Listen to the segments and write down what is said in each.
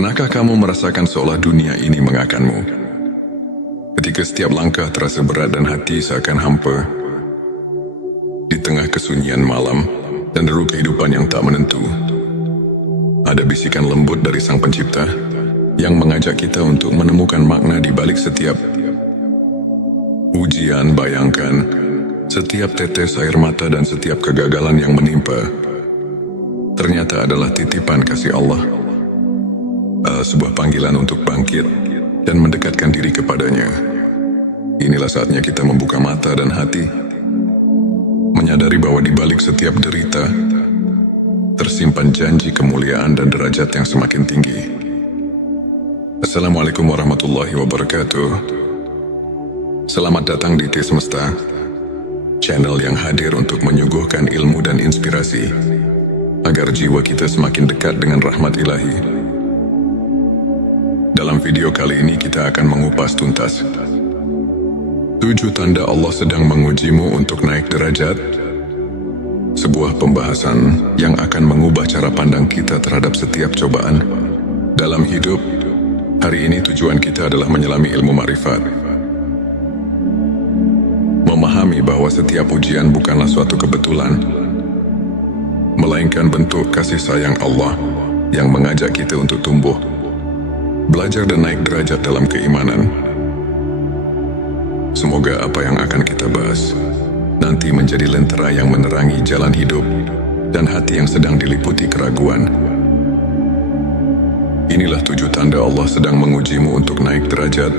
Pernahkah kamu merasakan seolah dunia ini mengakanmu? Ketika setiap langkah terasa berat dan hati seakan hampa, di tengah kesunyian malam dan deru kehidupan yang tak menentu, ada bisikan lembut dari Sang Pencipta yang mengajak kita untuk menemukan makna di balik setiap ujian. Bayangkan, setiap tetes air mata dan setiap kegagalan yang menimpa ternyata adalah titipan kasih Allah, sebuah panggilan untuk bangkit dan mendekatkan diri kepadanya. Inilah saatnya kita membuka mata dan hati, menyadari bahwa di balik setiap derita tersimpan janji kemuliaan dan derajat yang semakin tinggi. Assalamualaikum warahmatullahi wabarakatuh. Selamat datang di T Semesta, channel yang hadir untuk menyuguhkan ilmu dan inspirasi agar jiwa kita semakin dekat dengan rahmat ilahi. Dalam video kali ini kita akan mengupas tuntas 7 tanda Allah sedang mengujimu untuk naik derajat, sebuah pembahasan yang akan mengubah cara pandang kita terhadap setiap cobaan dalam hidup. Hari ini tujuan kita adalah menyelami ilmu makrifat, memahami bahwa setiap ujian bukanlah suatu kebetulan, melainkan bentuk kasih sayang Allah yang mengajak kita untuk tumbuh, belajar dan naik derajat dalam keimanan. Semoga apa yang akan kita bahas nanti menjadi lentera yang menerangi jalan hidup dan hati yang sedang diliputi keraguan. Inilah 7 tanda Allah sedang mengujimu untuk naik derajat.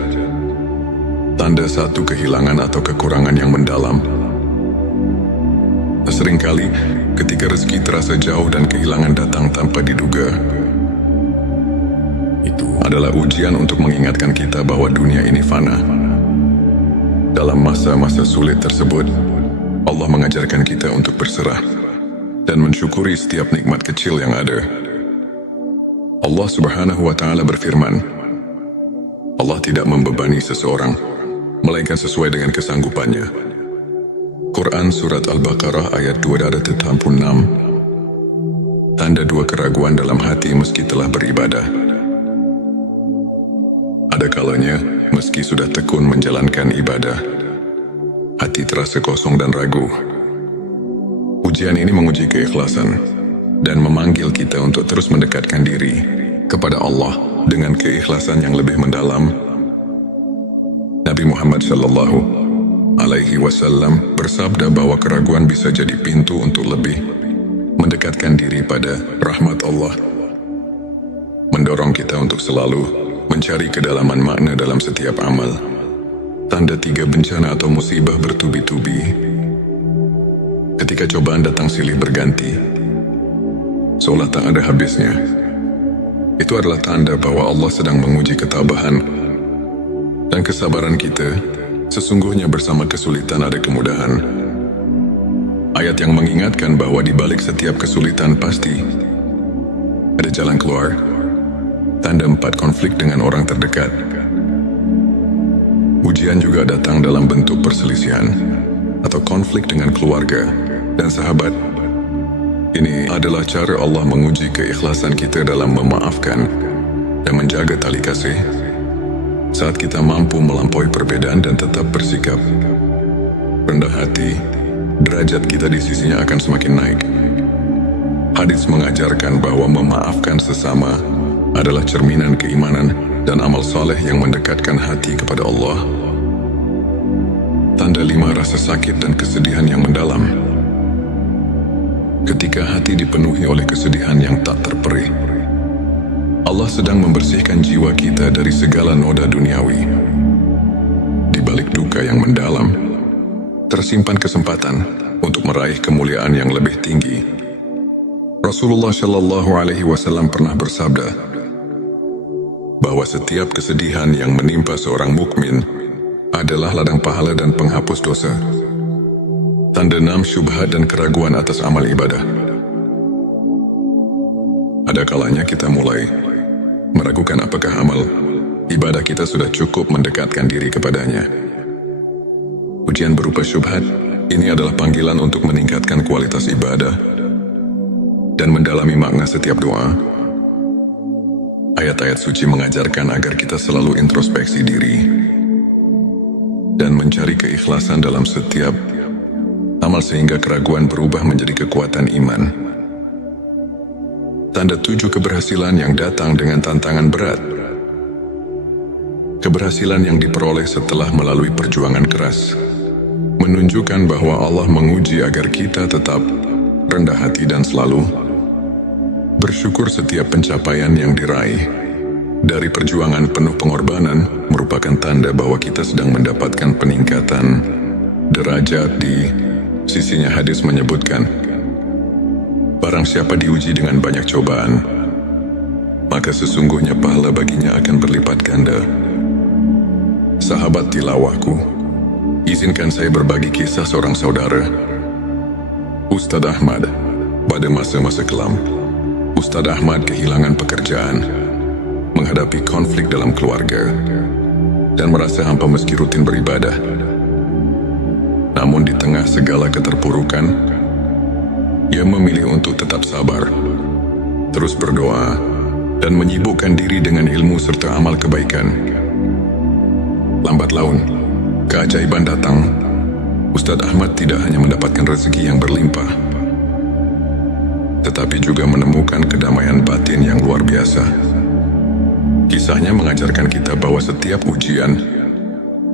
Tanda 1, kehilangan atau kekurangan yang mendalam. Seringkali ketika rezeki terasa jauh dan kehilangan datang tanpa diduga, itu adalah ujian untuk mengingatkan kita bahwa dunia ini fana. Dalam masa-masa sulit tersebut, Allah mengajarkan kita untuk berserah dan mensyukuri setiap nikmat kecil yang ada. Allah Subhanahu wa Ta'ala berfirman, Allah tidak membebani seseorang melainkan sesuai dengan kesanggupannya. Quran Surat Al-Baqarah ayat 286. Tanda 2, keraguan dalam hati meski telah beribadah. Ada kalanya, meski sudah tekun menjalankan ibadah, hati terasa kosong dan ragu. Ujian ini menguji keikhlasan dan memanggil kita untuk terus mendekatkan diri kepada Allah dengan keikhlasan yang lebih mendalam. Nabi Muhammad Shallallahu Alaihi Wasallam bersabda bahwa keraguan bisa jadi pintu untuk lebih mendekatkan diri pada rahmat Allah, mendorong kita untuk selalu mencari kedalaman makna dalam setiap amal. Tanda 3, bencana atau musibah bertubi-tubi. Ketika cobaan datang silih berganti, seolah tak ada habisnya, itu adalah tanda bahwa Allah sedang menguji ketabahan dan kesabaran kita. Sesungguhnya bersama kesulitan ada kemudahan. Ayat yang mengingatkan bahwa di balik setiap kesulitan pasti ada jalan keluar. Tanda 4, konflik dengan orang terdekat. Ujian juga datang dalam bentuk perselisihan atau konflik dengan keluarga dan sahabat. Ini adalah cara Allah menguji keikhlasan kita dalam memaafkan dan menjaga tali kasih. Saat kita mampu melampaui perbedaan dan tetap bersikap rendah hati, derajat kita di sisinya akan semakin naik. Hadis mengajarkan bahwa memaafkan sesama adalah cerminan keimanan dan amal saleh yang mendekatkan hati kepada Allah. Tanda 5, rasa sakit dan kesedihan yang mendalam. Ketika hati dipenuhi oleh kesedihan yang tak terperih, Allah sedang membersihkan jiwa kita dari segala noda duniawi. Di balik duka yang mendalam, tersimpan kesempatan untuk meraih kemuliaan yang lebih tinggi. Rasulullah Shallallahu Alaihi Wasallam pernah bersabda bahwa setiap kesedihan yang menimpa seorang mukmin adalah ladang pahala dan penghapus dosa. Tanda 6, syubhat dan keraguan atas amal ibadah. Ada kalanya kita mulai meragukan apakah amal ibadah kita sudah cukup mendekatkan diri kepadanya. Ujian berupa syubhat ini adalah panggilan untuk meningkatkan kualitas ibadah dan mendalami makna setiap doa. Ayat-ayat suci mengajarkan agar kita selalu introspeksi diri dan mencari keikhlasan dalam setiap amal sehingga keraguan berubah menjadi kekuatan iman. Tanda 7 keberhasilan yang datang dengan tantangan berat. Keberhasilan yang diperoleh setelah melalui perjuangan keras menunjukkan bahwa Allah menguji agar kita tetap rendah hati dan selalu bersyukur. Setiap pencapaian yang diraih dari perjuangan penuh pengorbanan merupakan tanda bahwa kita sedang mendapatkan peningkatan derajat di sisinya. Hadis menyebutkan, barang siapa diuji dengan banyak cobaan, maka sesungguhnya pahala baginya akan berlipat ganda. Sahabat tilawahku, izinkan saya berbagi kisah seorang saudara, Ustadz Ahmad. Pada masa-masa kelam, Ustadz Ahmad kehilangan pekerjaan, menghadapi konflik dalam keluarga, dan merasa hampa meski rutin beribadah. Namun di tengah segala keterpurukan, ia memilih untuk tetap sabar, terus berdoa, dan menyibukkan diri dengan ilmu serta amal kebaikan. Lambat laun, keajaiban datang. Ustadz Ahmad tidak hanya mendapatkan rezeki yang berlimpah, tetapi juga menemukan kedamaian batin yang luar biasa. Kisahnya mengajarkan kita bahwa setiap ujian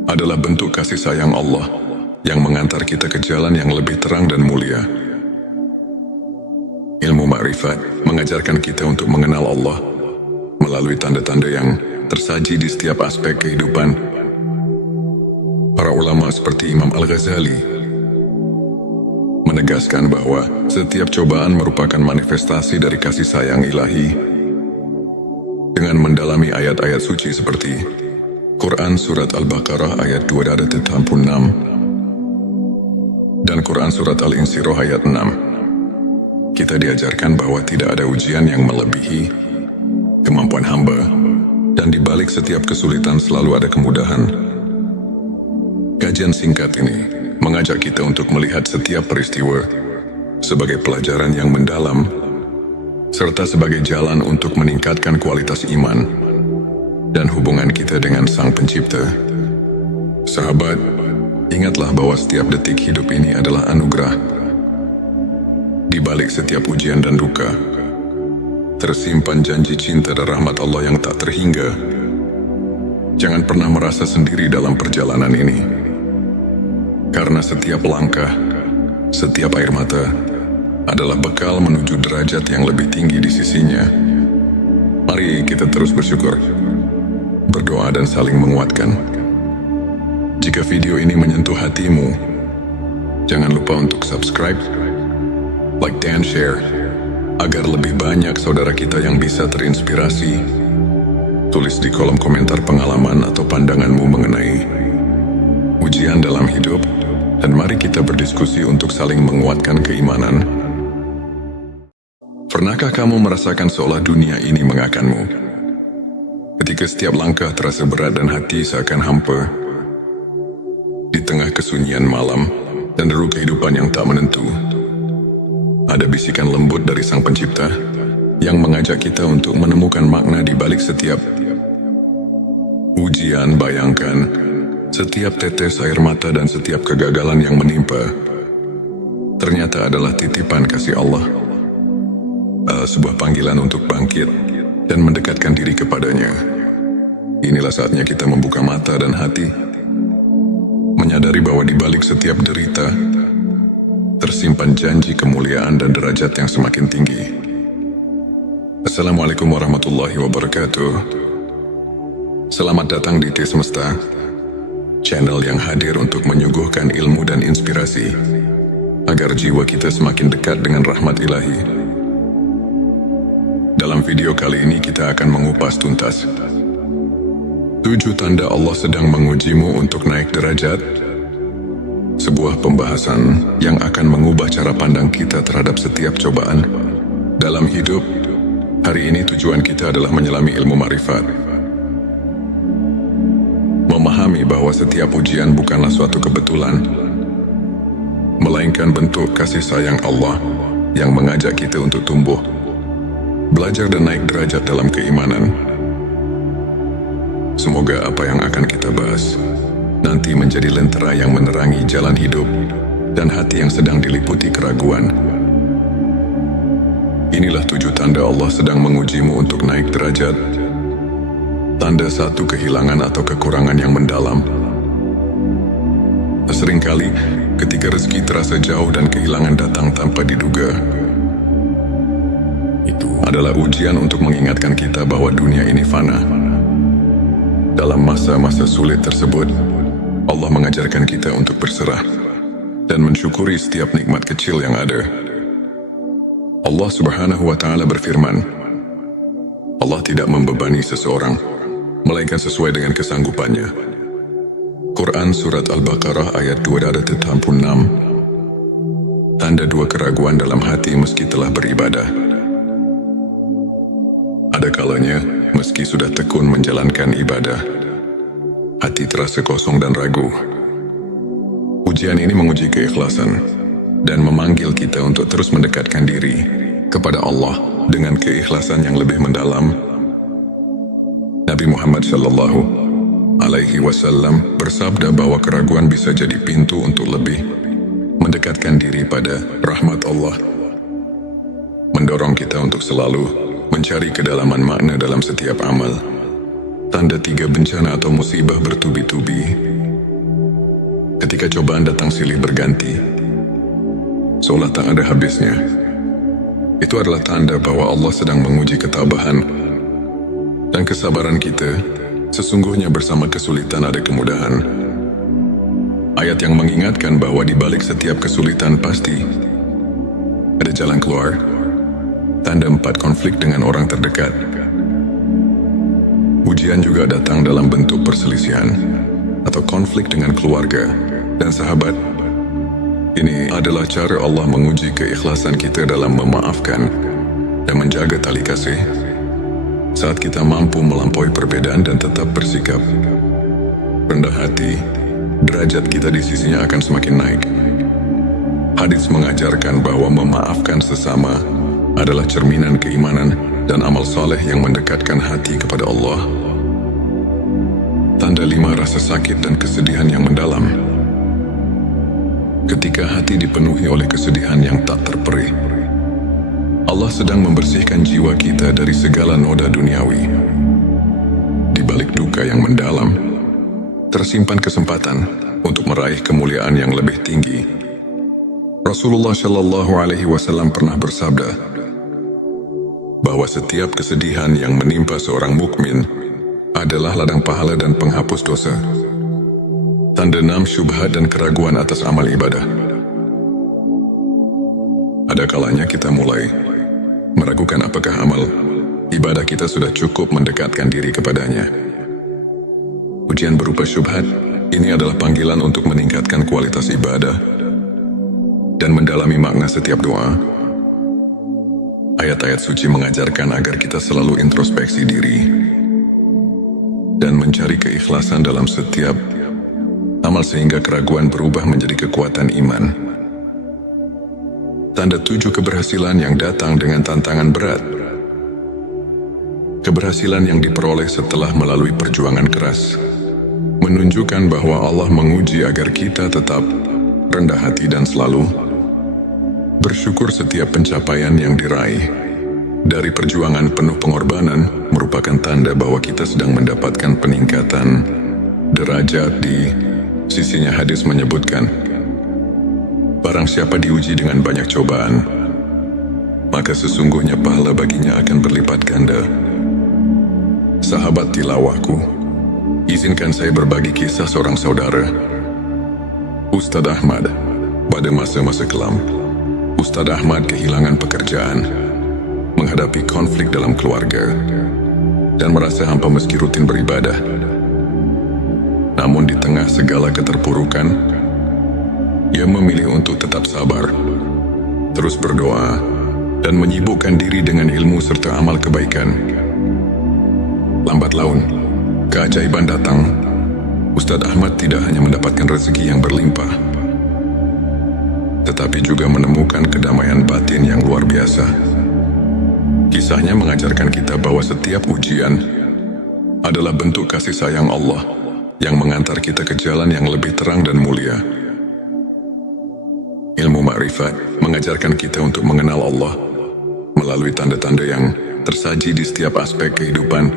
adalah bentuk kasih sayang Allah yang mengantar kita ke jalan yang lebih terang dan mulia. Ilmu ma'rifat mengajarkan kita untuk mengenal Allah melalui tanda-tanda yang tersaji di setiap aspek kehidupan. Para ulama seperti Imam Al-Ghazali menegaskan bahwa setiap cobaan merupakan manifestasi dari kasih sayang ilahi. Dengan mendalami ayat-ayat suci seperti Quran Surat Al-Baqarah ayat 286 dan Quran Surat Al-Insyirah ayat 6, kita diajarkan bahwa tidak ada ujian yang melebihi kemampuan hamba, dan di balik setiap kesulitan selalu ada kemudahan. Kajian singkat ini mengajak kita untuk melihat setiap peristiwa sebagai pelajaran yang mendalam, serta sebagai jalan untuk meningkatkan kualitas iman dan hubungan kita dengan Sang Pencipta. Sahabat, ingatlah bahwa setiap detik hidup ini adalah anugerah. Di balik setiap ujian dan duka, tersimpan janji cinta dan rahmat Allah yang tak terhingga. Jangan pernah merasa sendiri dalam perjalanan ini, karena setiap langkah, setiap air mata adalah bekal menuju derajat yang lebih tinggi di sisinya. Mari kita terus bersyukur, berdoa dan saling menguatkan. Jika video ini menyentuh hatimu, jangan lupa untuk subscribe, like dan share, agar lebih banyak saudara kita yang bisa terinspirasi. Tulis di kolom komentar pengalaman atau pandanganmu mengenai ujian dalam hidup, dan mari kita berdiskusi untuk saling menguatkan keimanan. Pernahkah kamu merasakan seolah dunia ini mengakanmu? Ketika setiap langkah terasa berat dan hati seakan hampa, di tengah kesunyian malam dan deru kehidupan yang tak menentu, ada bisikan lembut dari Sang Pencipta yang mengajak kita untuk menemukan makna di balik setiap ujian. Bayangkan, setiap tetes air mata dan setiap kegagalan yang menimpa ternyata adalah titipan kasih Allah, sebuah panggilan untuk bangkit dan mendekatkan diri kepadanya. Inilah saatnya kita membuka mata dan hati, menyadari bahwa di balik setiap derita tersimpan janji kemuliaan dan derajat yang semakin tinggi. Assalamualaikum warahmatullahi wabarakatuh. Selamat datang di T Semesta, channel yang hadir untuk menyuguhkan ilmu dan inspirasi agar jiwa kita semakin dekat dengan rahmat ilahi. Dalam video kali ini kita akan mengupas tuntas 7 tanda Allah sedang mengujimu untuk naik derajat, sebuah pembahasan yang akan mengubah cara pandang kita terhadap setiap cobaan dalam hidup. Hari ini tujuan kita adalah menyelami ilmu ma'rifat, memahami bahwa setiap ujian bukanlah suatu kebetulan, melainkan bentuk kasih sayang Allah yang mengajak kita untuk tumbuh, belajar dan naik derajat dalam keimanan. semoga apa yang akan kita bahas nanti menjadi lentera yang menerangi jalan hidup dan hati yang sedang diliputi keraguan. Inilah 7 tanda Allah sedang mengujimu untuk naik derajat. Tanda 1, kehilangan atau kekurangan yang mendalam. Seringkali, ketika rezeki terasa jauh dan kehilangan datang tanpa diduga, itu adalah ujian untuk mengingatkan kita bahwa dunia ini fana. Dalam masa-masa sulit tersebut, Allah mengajarkan kita untuk berserah dan mensyukuri setiap nikmat kecil yang ada. Allah Subhanahu wa Ta'ala berfirman, Allah tidak membebani seseorang, melainkan sesuai dengan kesanggupannya. Quran Surat Al-Baqarah ayat 286. Tanda 2, keraguan dalam hati meski telah beribadah. Ada kalanya, meski sudah tekun menjalankan ibadah, hati terasa kosong dan ragu. Ujian ini menguji keikhlasan dan memanggil kita untuk terus mendekatkan diri kepada Allah dengan keikhlasan yang lebih mendalam. Nabi Muhammad Shallallahu Alaihi Wasallam bersabda bahwa keraguan bisa jadi pintu untuk lebih mendekatkan diri pada rahmat Allah, mendorong kita untuk selalu mencari kedalaman makna dalam setiap amal. Tanda 3, bencana atau musibah bertubi-tubi. Ketika cobaan datang silih berganti, seolah tak ada habisnya, itu adalah tanda bahwa Allah sedang menguji ketabahan dan kesabaran kita. Sesungguhnya bersama kesulitan ada kemudahan. Ayat yang mengingatkan bahwa di balik setiap kesulitan pasti ada jalan keluar. Tanda 4, konflik dengan orang terdekat. Ujian juga datang dalam bentuk perselisihan atau konflik dengan keluarga dan sahabat. Ini adalah cara Allah menguji keikhlasan kita dalam memaafkan dan menjaga tali kasih. Saat kita mampu melampaui perbedaan dan tetap bersikap rendah hati, derajat kita di sisinya akan semakin naik. Hadits mengajarkan bahwa memaafkan sesama adalah cerminan keimanan dan amal saleh yang mendekatkan hati kepada Allah. Tanda 5, rasa sakit dan kesedihan yang mendalam. Ketika hati dipenuhi oleh kesedihan yang tak terperih, Allah sedang membersihkan jiwa kita dari segala noda duniawi. Di balik duka yang mendalam, tersimpan kesempatan untuk meraih kemuliaan yang lebih tinggi. Rasulullah Shallallahu Alaihi Wasallam pernah bersabda bahwa setiap kesedihan yang menimpa seorang mukmin adalah ladang pahala dan penghapus dosa. Tanda 6, syubhat dan keraguan atas amal ibadah. Ada kalanya kita mulai meragukan apakah amal ibadah kita sudah cukup mendekatkan diri kepadanya. Ujian berupa syubhat ini adalah panggilan untuk meningkatkan kualitas ibadah dan mendalami makna setiap doa. Ayat-ayat suci mengajarkan agar kita selalu introspeksi diri dan mencari keikhlasan dalam setiap amal sehingga keraguan berubah menjadi kekuatan iman. Tanda 7, keberhasilan yang datang dengan tantangan berat. Keberhasilan yang diperoleh setelah melalui perjuangan keras menunjukkan bahwa Allah menguji agar kita tetap rendah hati dan selalu bersyukur. Setiap pencapaian yang diraih dari perjuangan penuh pengorbanan merupakan tanda bahwa kita sedang mendapatkan peningkatan derajat di sisinya. Hadis menyebutkan, barang siapa diuji dengan banyak cobaan, maka sesungguhnya pahala baginya akan berlipat ganda. Sahabat tilawahku, izinkan saya berbagi kisah seorang saudara, Ustadz Ahmad. Pada masa-masa kelam, Ustadz Ahmad kehilangan pekerjaan, menghadapi konflik dalam keluarga, dan merasa hampa meski rutin beribadah. Namun di tengah segala keterpurukan, ia memilih untuk tetap sabar, terus berdoa, dan menyibukkan diri dengan ilmu serta amal kebaikan. Lambat laun, keajaiban datang. Ustadz Ahmad tidak hanya mendapatkan rezeki yang berlimpah, tetapi juga menemukan kedamaian batin yang luar biasa. Kisahnya mengajarkan kita bahwa setiap ujian adalah bentuk kasih sayang Allah yang mengantar kita ke jalan yang lebih terang dan mulia. Ilmu ma'rifat mengajarkan kita untuk mengenal Allah melalui tanda-tanda yang tersaji di setiap aspek kehidupan.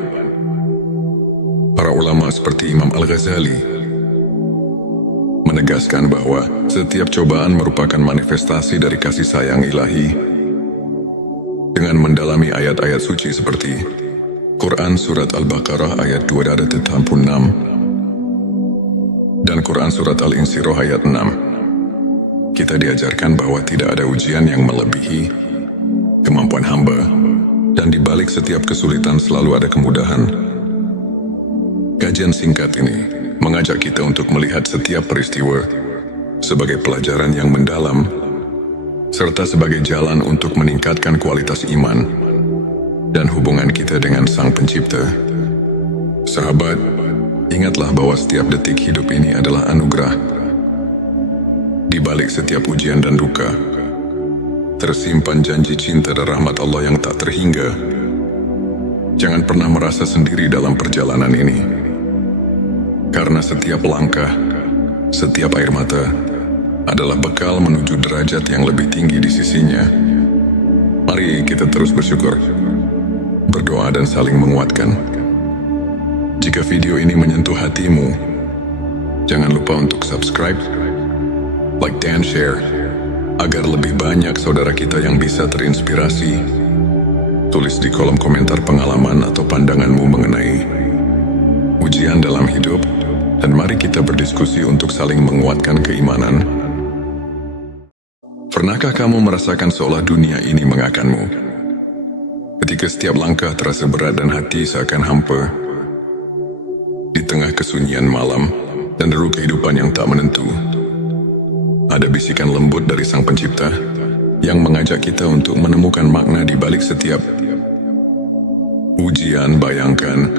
Para ulama seperti Imam Al-Ghazali menegaskan bahwa setiap cobaan merupakan manifestasi dari kasih sayang ilahi. Dengan mendalami ayat-ayat suci seperti Quran Surat Al-Baqarah ayat 286 dan Quran Surat Al-Insyirah ayat 6, kita diajarkan bahwa tidak ada ujian yang melebihi kemampuan hamba, dan di balik setiap kesulitan selalu ada kemudahan. Kajian singkat ini mengajak kita untuk melihat setiap peristiwa sebagai pelajaran yang mendalam, serta sebagai jalan untuk meningkatkan kualitas iman dan hubungan kita dengan Sang Pencipta. Sahabat, ingatlah bahwa setiap detik hidup ini adalah anugerah. Di balik setiap ujian dan duka, tersimpan janji cinta dan rahmat Allah yang tak terhingga. Jangan pernah merasa sendiri dalam perjalanan ini, karena setiap langkah, setiap air mata adalah bekal menuju derajat yang lebih tinggi di sisinya. Mari kita terus bersyukur, berdoa dan saling menguatkan. Jika video ini menyentuh hatimu, jangan lupa untuk subscribe, like dan share, agar lebih banyak saudara kita yang bisa terinspirasi. Tulis di kolom komentar pengalaman atau pandanganmu mengenai ujian dalam hidup, dan mari kita berdiskusi untuk saling menguatkan keimanan. Pernahkah kamu merasakan seolah dunia ini mengakanmu? Ketika setiap langkah terasa berat dan hati seakan hampa, di tengah kesunyian malam dan deru kehidupan yang tak menentu, ada bisikan lembut dari Sang Pencipta yang mengajak kita untuk menemukan makna di balik setiap ujian. Bayangkan,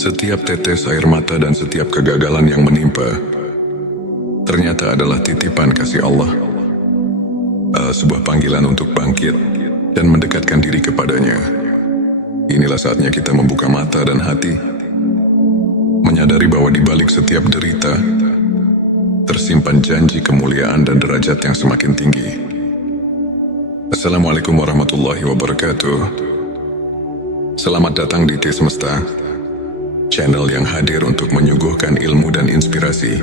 setiap tetes air mata dan setiap kegagalan yang menimpa ternyata adalah titipan kasih Allah, sebuah panggilan untuk bangkit dan mendekatkan diri kepadanya. Inilah saatnya kita membuka mata dan hati, menyadari bahwa di balik setiap derita tersimpan janji kemuliaan dan derajat yang semakin tinggi. Assalamualaikum warahmatullahi wabarakatuh. Selamat datang di T Semesta, channel yang hadir untuk menyuguhkan ilmu dan inspirasi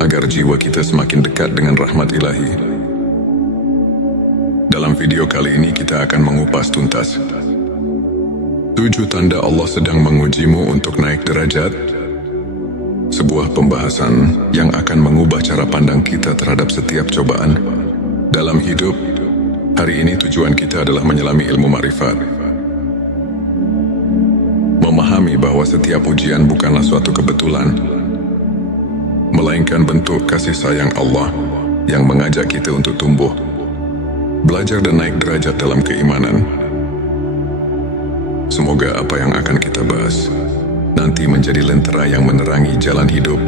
agar jiwa kita semakin dekat dengan rahmat ilahi. Dalam video kali ini kita akan mengupas tuntas 7 tanda Allah sedang mengujimu untuk naik derajat. Sebuah pembahasan yang akan mengubah cara pandang kita terhadap setiap cobaan dalam hidup. Hari ini tujuan kita adalah menyelami ilmu ma'rifat, memahami bahwa setiap ujian bukanlah suatu kebetulan, melainkan bentuk kasih sayang Allah yang mengajak kita untuk tumbuh, belajar dan naik derajat dalam keimanan. Semoga apa yang akan kita bahas nanti menjadi lentera yang menerangi jalan hidup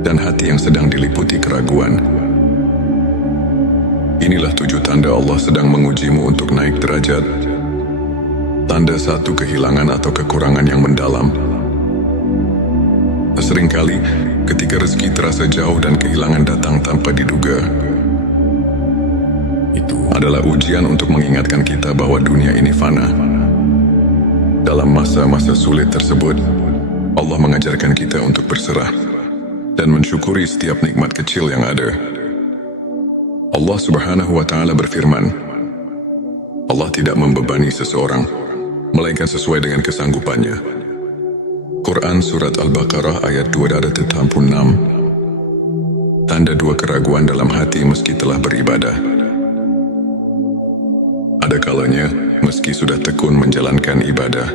dan hati yang sedang diliputi keraguan. Inilah 7 tanda Allah sedang mengujimu untuk naik derajat. Tanda 1, kehilangan atau kekurangan yang mendalam. Seringkali ketika rezeki terasa jauh dan kehilangan datang tanpa diduga, itu adalah ujian untuk mengingatkan kita bahwa dunia ini fana. Dalam masa-masa sulit tersebut, Allah mengajarkan kita untuk berserah dan mensyukuri setiap nikmat kecil yang ada. Allah Subhanahu wa Ta'ala berfirman, Allah tidak membebani seseorang melainkan sesuai dengan kesanggupannya. Quran Surat Al-Baqarah ayat 286. Tanda 2, keraguan dalam hati meski telah beribadah. Ada kalanya, meski sudah tekun menjalankan ibadah,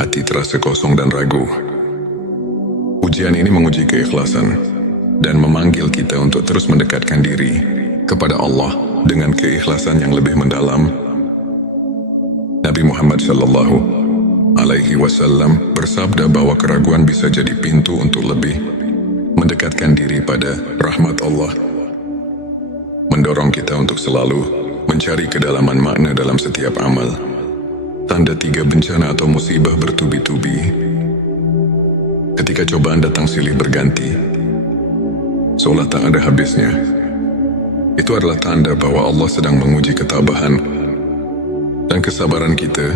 hati terasa kosong dan ragu. Ujian ini menguji keikhlasan dan memanggil kita untuk terus mendekatkan diri kepada Allah dengan keikhlasan yang lebih mendalam. Nabi Muhammad Shallallahu Alaihi Wasallam bersabda bahwa keraguan bisa jadi pintu untuk lebih mendekatkan diri pada rahmat Allah, mendorong kita untuk selalu mencari kedalaman makna dalam setiap amal. tanda 3 bencana atau musibah bertubi-tubi. Ketika cobaan datang silih berganti, seolah tak ada habisnya. Itu adalah tanda bahwa Allah sedang menguji ketabahan dan kesabaran kita.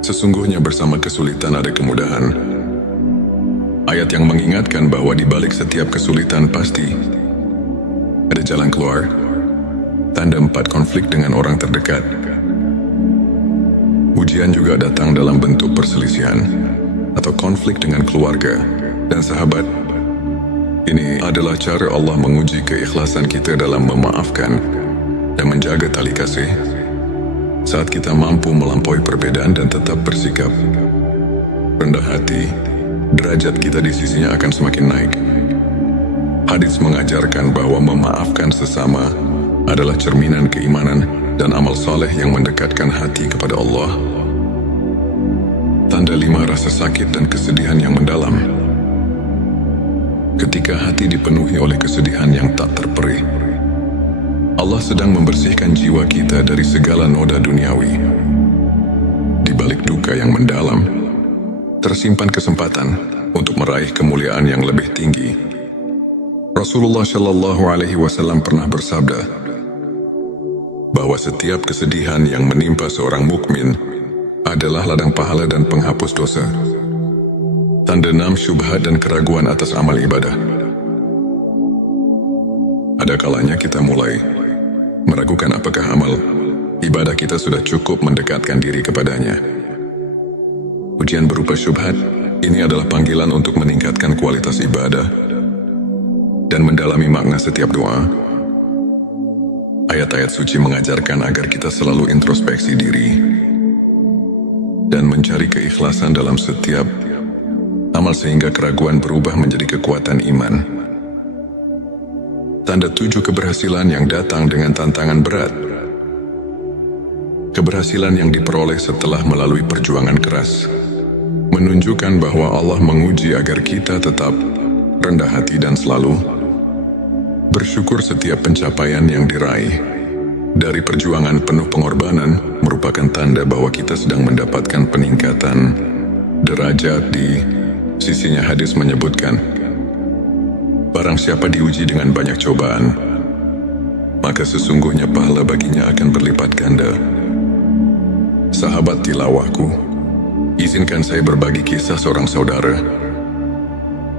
Sesungguhnya bersama kesulitan ada kemudahan. Ayat yang mengingatkan bahwa di balik setiap kesulitan pasti ada jalan keluar. Tanda 4 konflik dengan orang terdekat. Ujian juga datang dalam bentuk perselisihan atau konflik dengan keluarga dan sahabat. Ini adalah cara Allah menguji keikhlasan kita dalam memaafkan dan menjaga tali kasih. Saat kita mampu melampaui perbedaan dan tetap bersikap rendah hati, derajat kita di sisinya akan semakin naik. Hadis mengajarkan bahwa memaafkan sesama adalah cerminan keimanan dan amal saleh yang mendekatkan hati kepada Allah. Tanda 5, rasa sakit dan kesedihan yang mendalam. Ketika hati dipenuhi oleh kesedihan yang tak terperih, Allah sedang membersihkan jiwa kita dari segala noda duniawi. Di balik duka yang mendalam, tersimpan kesempatan untuk meraih kemuliaan yang lebih tinggi. Rasulullah Shallallahu Alaihi Wasallam pernah bersabda bahwa setiap kesedihan yang menimpa seorang mukmin adalah ladang pahala dan penghapus dosa. Tanda 6, syubhat dan keraguan atas amal ibadah. Ada kalanya kita mulai meragukan apakah amal ibadah kita sudah cukup mendekatkan diri kepadanya. Ujian berupa syubhat ini adalah panggilan untuk meningkatkan kualitas ibadah dan mendalami makna setiap doa. Ayat-ayat suci mengajarkan agar kita selalu introspeksi diri dan mencari keikhlasan dalam setiap amal sehingga keraguan berubah menjadi kekuatan iman. Tanda 7, keberhasilan yang datang dengan tantangan berat. Keberhasilan yang diperoleh setelah melalui perjuangan keras menunjukkan bahwa Allah menguji agar kita tetap rendah hati dan selalu bersyukur. Setiap pencapaian yang diraih dari perjuangan penuh pengorbanan merupakan tanda bahwa kita sedang mendapatkan peningkatan derajat di sisinya. Hadis menyebutkan, barang siapa diuji dengan banyak cobaan, maka sesungguhnya pahala baginya akan berlipat ganda. Sahabat tilawahku, izinkan saya berbagi kisah seorang saudara,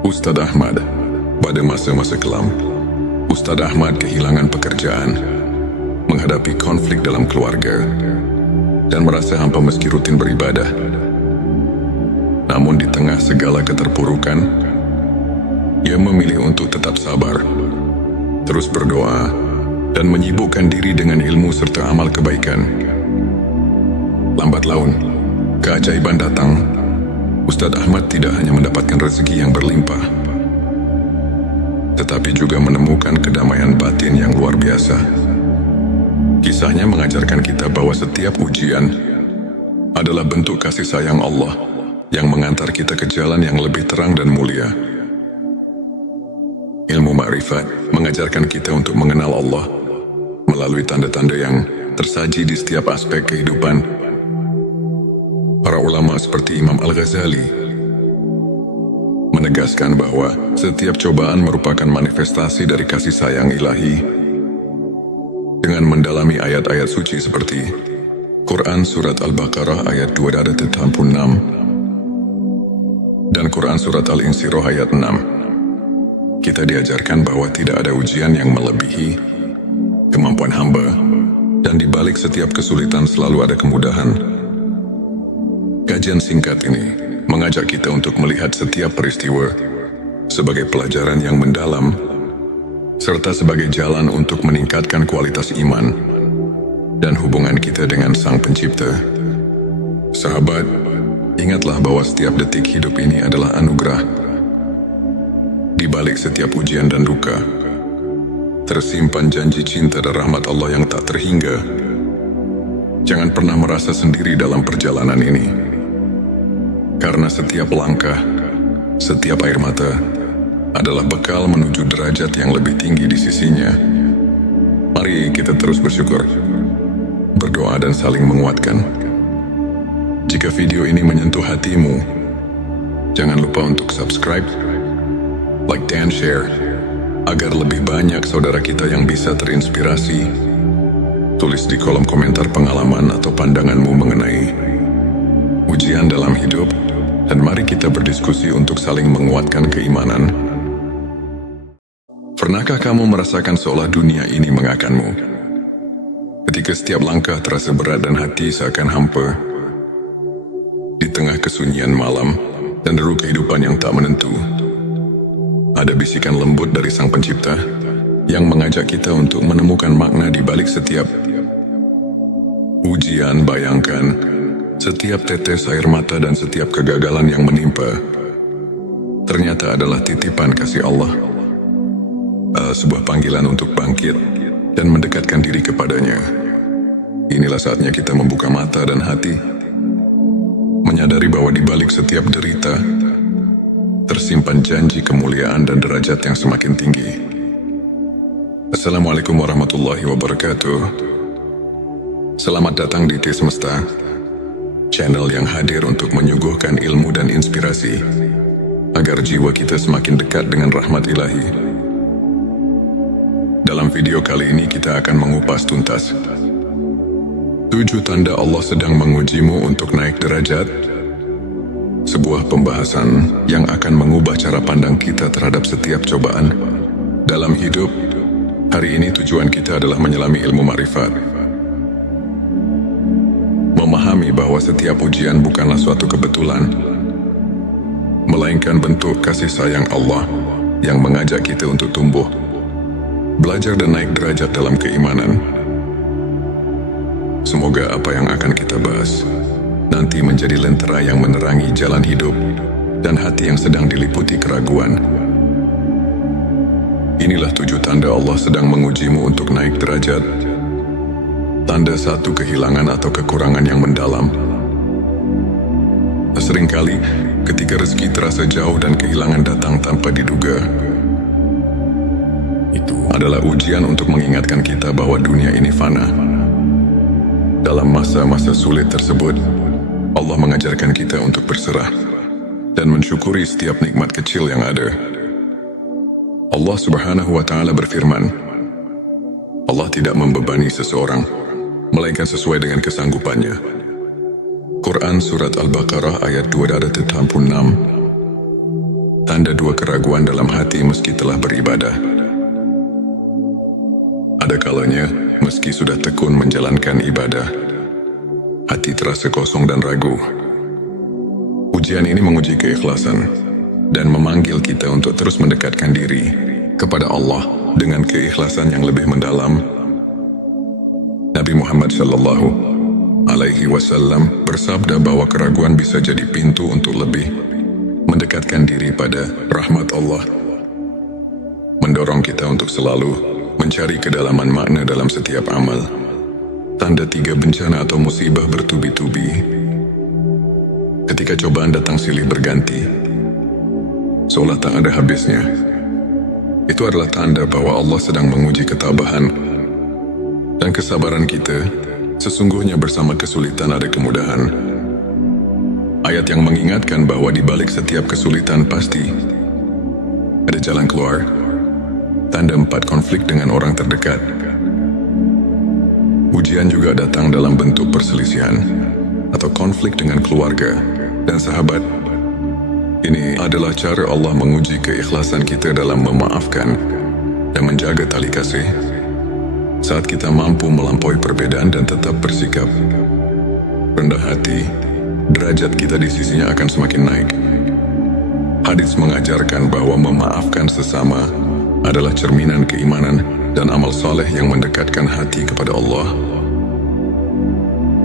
Ustadz Ahmad. Pada masa-masa kelam, Ustadz Ahmad kehilangan pekerjaan, menghadapi konflik dalam keluarga, dan merasa hampa meski rutin beribadah. Namun di tengah segala keterpurukan, ia memilih untuk tetap sabar, terus berdoa, dan menyibukkan diri dengan ilmu serta amal kebaikan. Lambat laun, keajaiban datang. Ustadz Ahmad tidak hanya mendapatkan rezeki yang berlimpah, tetapi juga menemukan kedamaian batin yang luar biasa. Kisahnya mengajarkan kita bahwa setiap ujian adalah bentuk kasih sayang Allah yang mengantar kita ke jalan yang lebih terang dan mulia. Ilmu ma'rifat mengajarkan kita untuk mengenal Allah melalui tanda-tanda yang tersaji di setiap aspek kehidupan. Para ulama seperti Imam Al-Ghazali menegaskan bahwa setiap cobaan merupakan manifestasi dari kasih sayang ilahi. Dengan mendalami ayat-ayat suci seperti Quran Surat Al-Baqarah ayat 286 dan Quran Surat Al-Insyirah ayat 6, kita diajarkan bahwa tidak ada ujian yang melebihi kemampuan hamba, dan di balik setiap kesulitan selalu ada kemudahan. Kajian singkat ini mengajak kita untuk melihat setiap peristiwa sebagai pelajaran yang mendalam, serta sebagai jalan untuk meningkatkan kualitas iman dan hubungan kita dengan Sang Pencipta. Sahabat, ingatlah bahwa setiap detik hidup ini adalah anugerah. Di balik setiap ujian dan duka, tersimpan janji cinta dan rahmat Allah yang tak terhingga. Jangan pernah merasa sendiri dalam perjalanan ini, karena setiap langkah, setiap air mata adalah bekal menuju derajat yang lebih tinggi di sisinya. Mari kita terus bersyukur, berdoa dan saling menguatkan. Jika video ini menyentuh hatimu, jangan lupa untuk subscribe, like dan share, agar lebih banyak saudara kita yang bisa terinspirasi. Tulis di kolom komentar pengalaman atau pandanganmu mengenai ujian dalam hidup, dan mari kita berdiskusi untuk saling menguatkan keimanan. Pernahkah kamu merasakan seolah dunia ini mengakanmu? Ketika setiap langkah terasa berat dan hati seakan hampa, di tengah kesunyian malam dan deru kehidupan yang tak menentu, ada bisikan lembut dari Sang Pencipta yang mengajak kita untuk menemukan makna di balik setiap ujian. Bayangkan, setiap tetes air mata dan setiap kegagalan yang menimpa ternyata adalah titipan kasih Allah, sebuah panggilan untuk bangkit dan mendekatkan diri kepadanya. Inilah saatnya kita membuka mata dan hati, menyadari bahwa di balik setiap derita tersimpan janji kemuliaan dan derajat yang semakin tinggi. Assalamualaikum warahmatullahi wabarakatuh. Selamat datang di T Semesta, channel yang hadir untuk menyuguhkan ilmu dan inspirasi agar jiwa kita semakin dekat dengan rahmat ilahi. Dalam video kali ini kita akan mengupas tuntas 7 tanda Allah sedang mengujimu untuk naik derajat, sebuah pembahasan yang akan mengubah cara pandang kita terhadap setiap cobaan dalam hidup. Hari ini tujuan kita adalah menyelami ilmu makrifat, memahami bahwa setiap ujian bukanlah suatu kebetulan, melainkan bentuk kasih sayang Allah yang mengajak kita untuk tumbuh, belajar dan naik derajat dalam keimanan. Semoga apa yang akan kita bahas nanti menjadi lentera yang menerangi jalan hidup dan hati yang sedang diliputi keraguan. Inilah 7 tanda Allah sedang mengujimu untuk naik derajat. Tanda 1, kehilangan atau kekurangan yang mendalam. Seringkali ketika rezeki terasa jauh dan kehilangan datang tanpa diduga, itu adalah ujian untuk mengingatkan kita bahwa dunia ini fana. Dalam masa-masa sulit tersebut, Allah mengajarkan kita untuk berserah dan mensyukuri setiap nikmat kecil yang ada. Allah Subhanahu wa Ta'ala berfirman, Allah tidak membebani seseorang melainkan sesuai dengan kesanggupannya. Quran Surat Al-Baqarah ayat 286. Tanda 2, keraguan dalam hati meski telah beribadah. Ada kalanya, meski sudah tekun menjalankan ibadah, hati terasa kosong dan ragu. Ujian ini menguji keikhlasan dan memanggil kita untuk terus mendekatkan diri kepada Allah dengan keikhlasan yang lebih mendalam. Nabi Muhammad Shallallahu Alaihi Wasallam bersabda bahwa keraguan bisa jadi pintu untuk lebih mendekatkan diri pada rahmat Allah, mendorong kita untuk selalu mencari kedalaman makna dalam setiap amal. Tanda 3, bencana atau musibah bertubi-tubi. Ketika cobaan datang silih berganti, seolah tak ada habisnya, itu adalah tanda bahwa Allah sedang menguji ketabahan dan kesabaran kita. Sesungguhnya bersama kesulitan ada kemudahan. Ayat yang mengingatkan bahwa di balik setiap kesulitan pasti ada jalan keluar. Tanda 4, konflik dengan orang terdekat. Ujian juga datang dalam bentuk perselisihan atau konflik dengan keluarga dan sahabat. Ini adalah cara Allah menguji keikhlasan kita dalam memaafkan dan menjaga tali kasih. Saat kita mampu melampaui perbedaan dan tetap bersikap rendah hati, derajat kita di sisinya akan semakin naik. Hadits mengajarkan bahwa memaafkan sesama adalah cerminan keimanan dan amal saleh yang mendekatkan hati kepada Allah.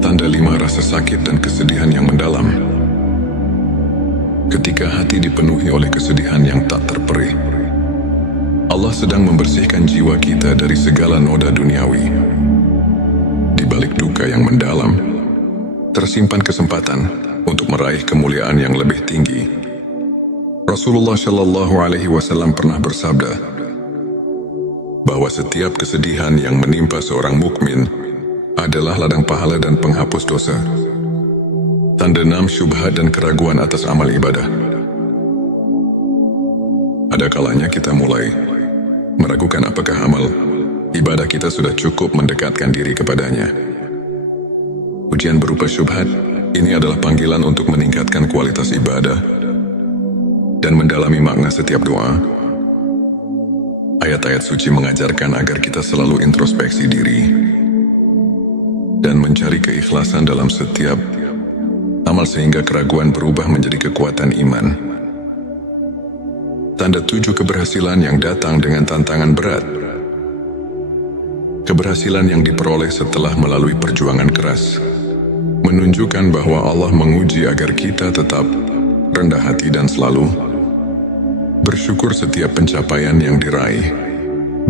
Tanda 5, rasa sakit dan kesedihan yang mendalam. Ketika hati dipenuhi oleh kesedihan yang tak terperih, Allah sedang membersihkan jiwa kita dari segala noda duniawi. Di balik duka yang mendalam, tersimpan kesempatan untuk meraih kemuliaan yang lebih tinggi. Rasulullah Shallallahu Alaihi Wasallam pernah bersabda bahwa setiap kesedihan yang menimpa seorang mukmin adalah ladang pahala dan penghapus dosa. Tanda 6 syubhat dan keraguan atas amal ibadah. Ada kalanya kita mulai meragukan apakah amal ibadah kita sudah cukup mendekatkan diri kepadanya. Ujian berupa syubhat ini adalah panggilan untuk meningkatkan kualitas ibadah dan mendalami makna setiap doa. Ayat-ayat suci mengajarkan agar kita selalu introspeksi diri dan mencari keikhlasan dalam setiap amal sehingga keraguan berubah menjadi kekuatan iman. Tanda 7 keberhasilan yang datang dengan tantangan berat. Keberhasilan yang diperoleh setelah melalui perjuangan keras menunjukkan bahwa Allah menguji agar kita tetap rendah hati dan selalu bersyukur. Setiap pencapaian yang diraih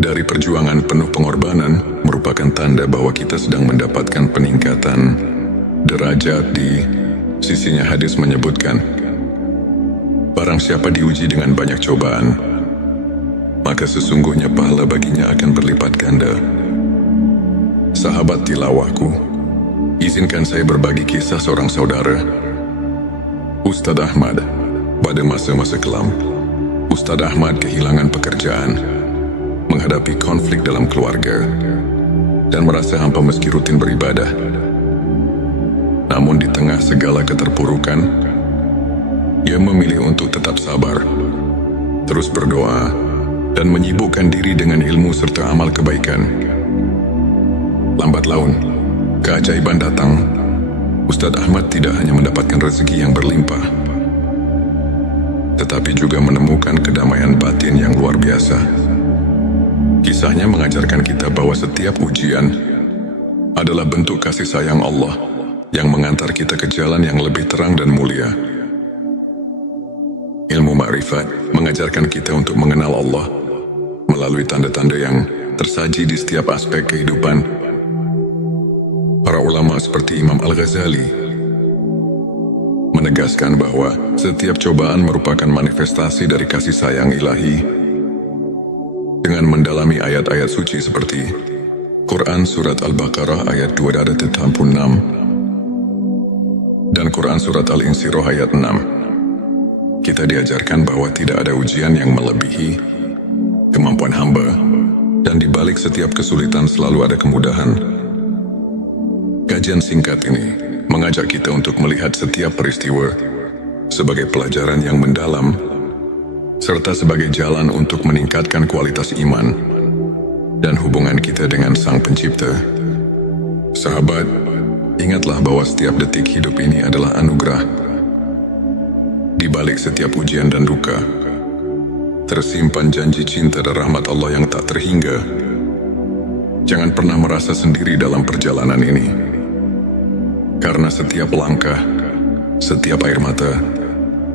dari perjuangan penuh pengorbanan merupakan tanda bahwa kita sedang mendapatkan peningkatan derajat di sisinya. Hadis menyebutkan, barang siapa diuji dengan banyak cobaan, maka sesungguhnya pahala baginya akan berlipat ganda. Sahabat tilawahku, izinkan saya berbagi kisah seorang saudara, Ustadz Ahmad. Pada masa-masa kelam, Ustadz Ahmad kehilangan pekerjaan, menghadapi konflik dalam keluarga, dan merasa hampa meski rutin beribadah. Namun di tengah segala keterpurukan, ia memilih untuk tetap sabar, terus berdoa, dan menyibukkan diri dengan ilmu serta amal kebaikan. Lambat laun, keajaiban datang. Ustadz Ahmad tidak hanya mendapatkan rezeki yang berlimpah, tetapi juga menemukan kedamaian batin yang luar biasa. Kisahnya mengajarkan kita bahwa setiap ujian adalah bentuk kasih sayang Allah yang mengantar kita ke jalan yang lebih terang dan mulia. Ilmu ma'rifat mengajarkan kita untuk mengenal Allah melalui tanda-tanda yang tersaji di setiap aspek kehidupan. Para ulama seperti Imam Al-Ghazali menegaskan bahwa setiap cobaan merupakan manifestasi dari kasih sayang ilahi. Dengan mendalami ayat-ayat suci seperti Quran Surat Al-Baqarah ayat 286 dan Quran Surat Al-Insyirah ayat 6, kita diajarkan bahwa tidak ada ujian yang melebihi kemampuan hamba, dan di balik setiap kesulitan selalu ada kemudahan. Kajian singkat ini mengajak kita untuk melihat setiap peristiwa sebagai pelajaran yang mendalam, serta sebagai jalan untuk meningkatkan kualitas iman dan hubungan kita dengan Sang Pencipta. Sahabat, ingatlah bahwa setiap detik hidup ini adalah anugerah. Di balik setiap ujian dan duka, tersimpan janji cinta dan rahmat Allah yang tak terhingga. Jangan pernah merasa sendiri dalam perjalanan ini, karena setiap langkah, setiap air mata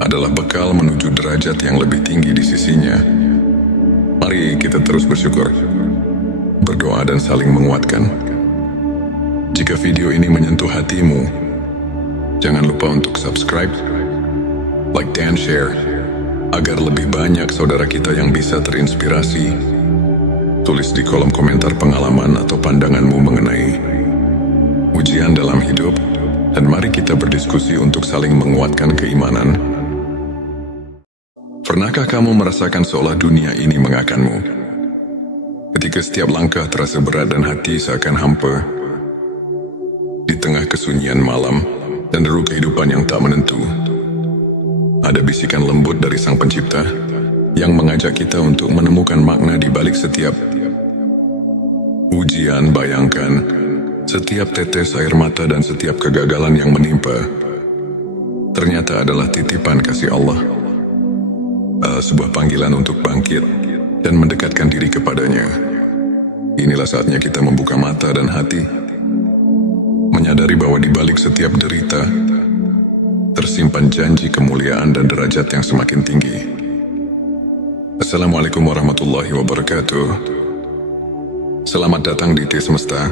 adalah bekal menuju derajat yang lebih tinggi di sisinya. Mari kita terus bersyukur, berdoa dan saling menguatkan. Jika video ini menyentuh hatimu, jangan lupa untuk subscribe, like dan share, agar lebih banyak saudara kita yang bisa terinspirasi. Tulis di kolom komentar pengalaman atau pandanganmu mengenai ujian dalam hidup, dan mari kita berdiskusi untuk saling menguatkan keimanan. Pernahkah kamu merasakan seolah dunia ini mengakanmu? Ketika setiap langkah terasa berat dan hati seakan hampa, di tengah kesunyian malam dan deru kehidupan yang tak menentu, ada bisikan lembut dari Sang Pencipta yang mengajak kita untuk menemukan makna di balik setiap ujian. Bayangkan, setiap tetes air mata dan setiap kegagalan yang menimpa ternyata adalah titipan kasih Allah, sebuah panggilan untuk bangkit dan mendekatkan diri kepadanya. Inilah saatnya kita membuka mata dan hati, menyadari bahwa di balik setiap derita tersimpan janji kemuliaan dan derajat yang semakin tinggi. Assalamualaikum warahmatullahi wabarakatuh. Selamat datang di T Semesta,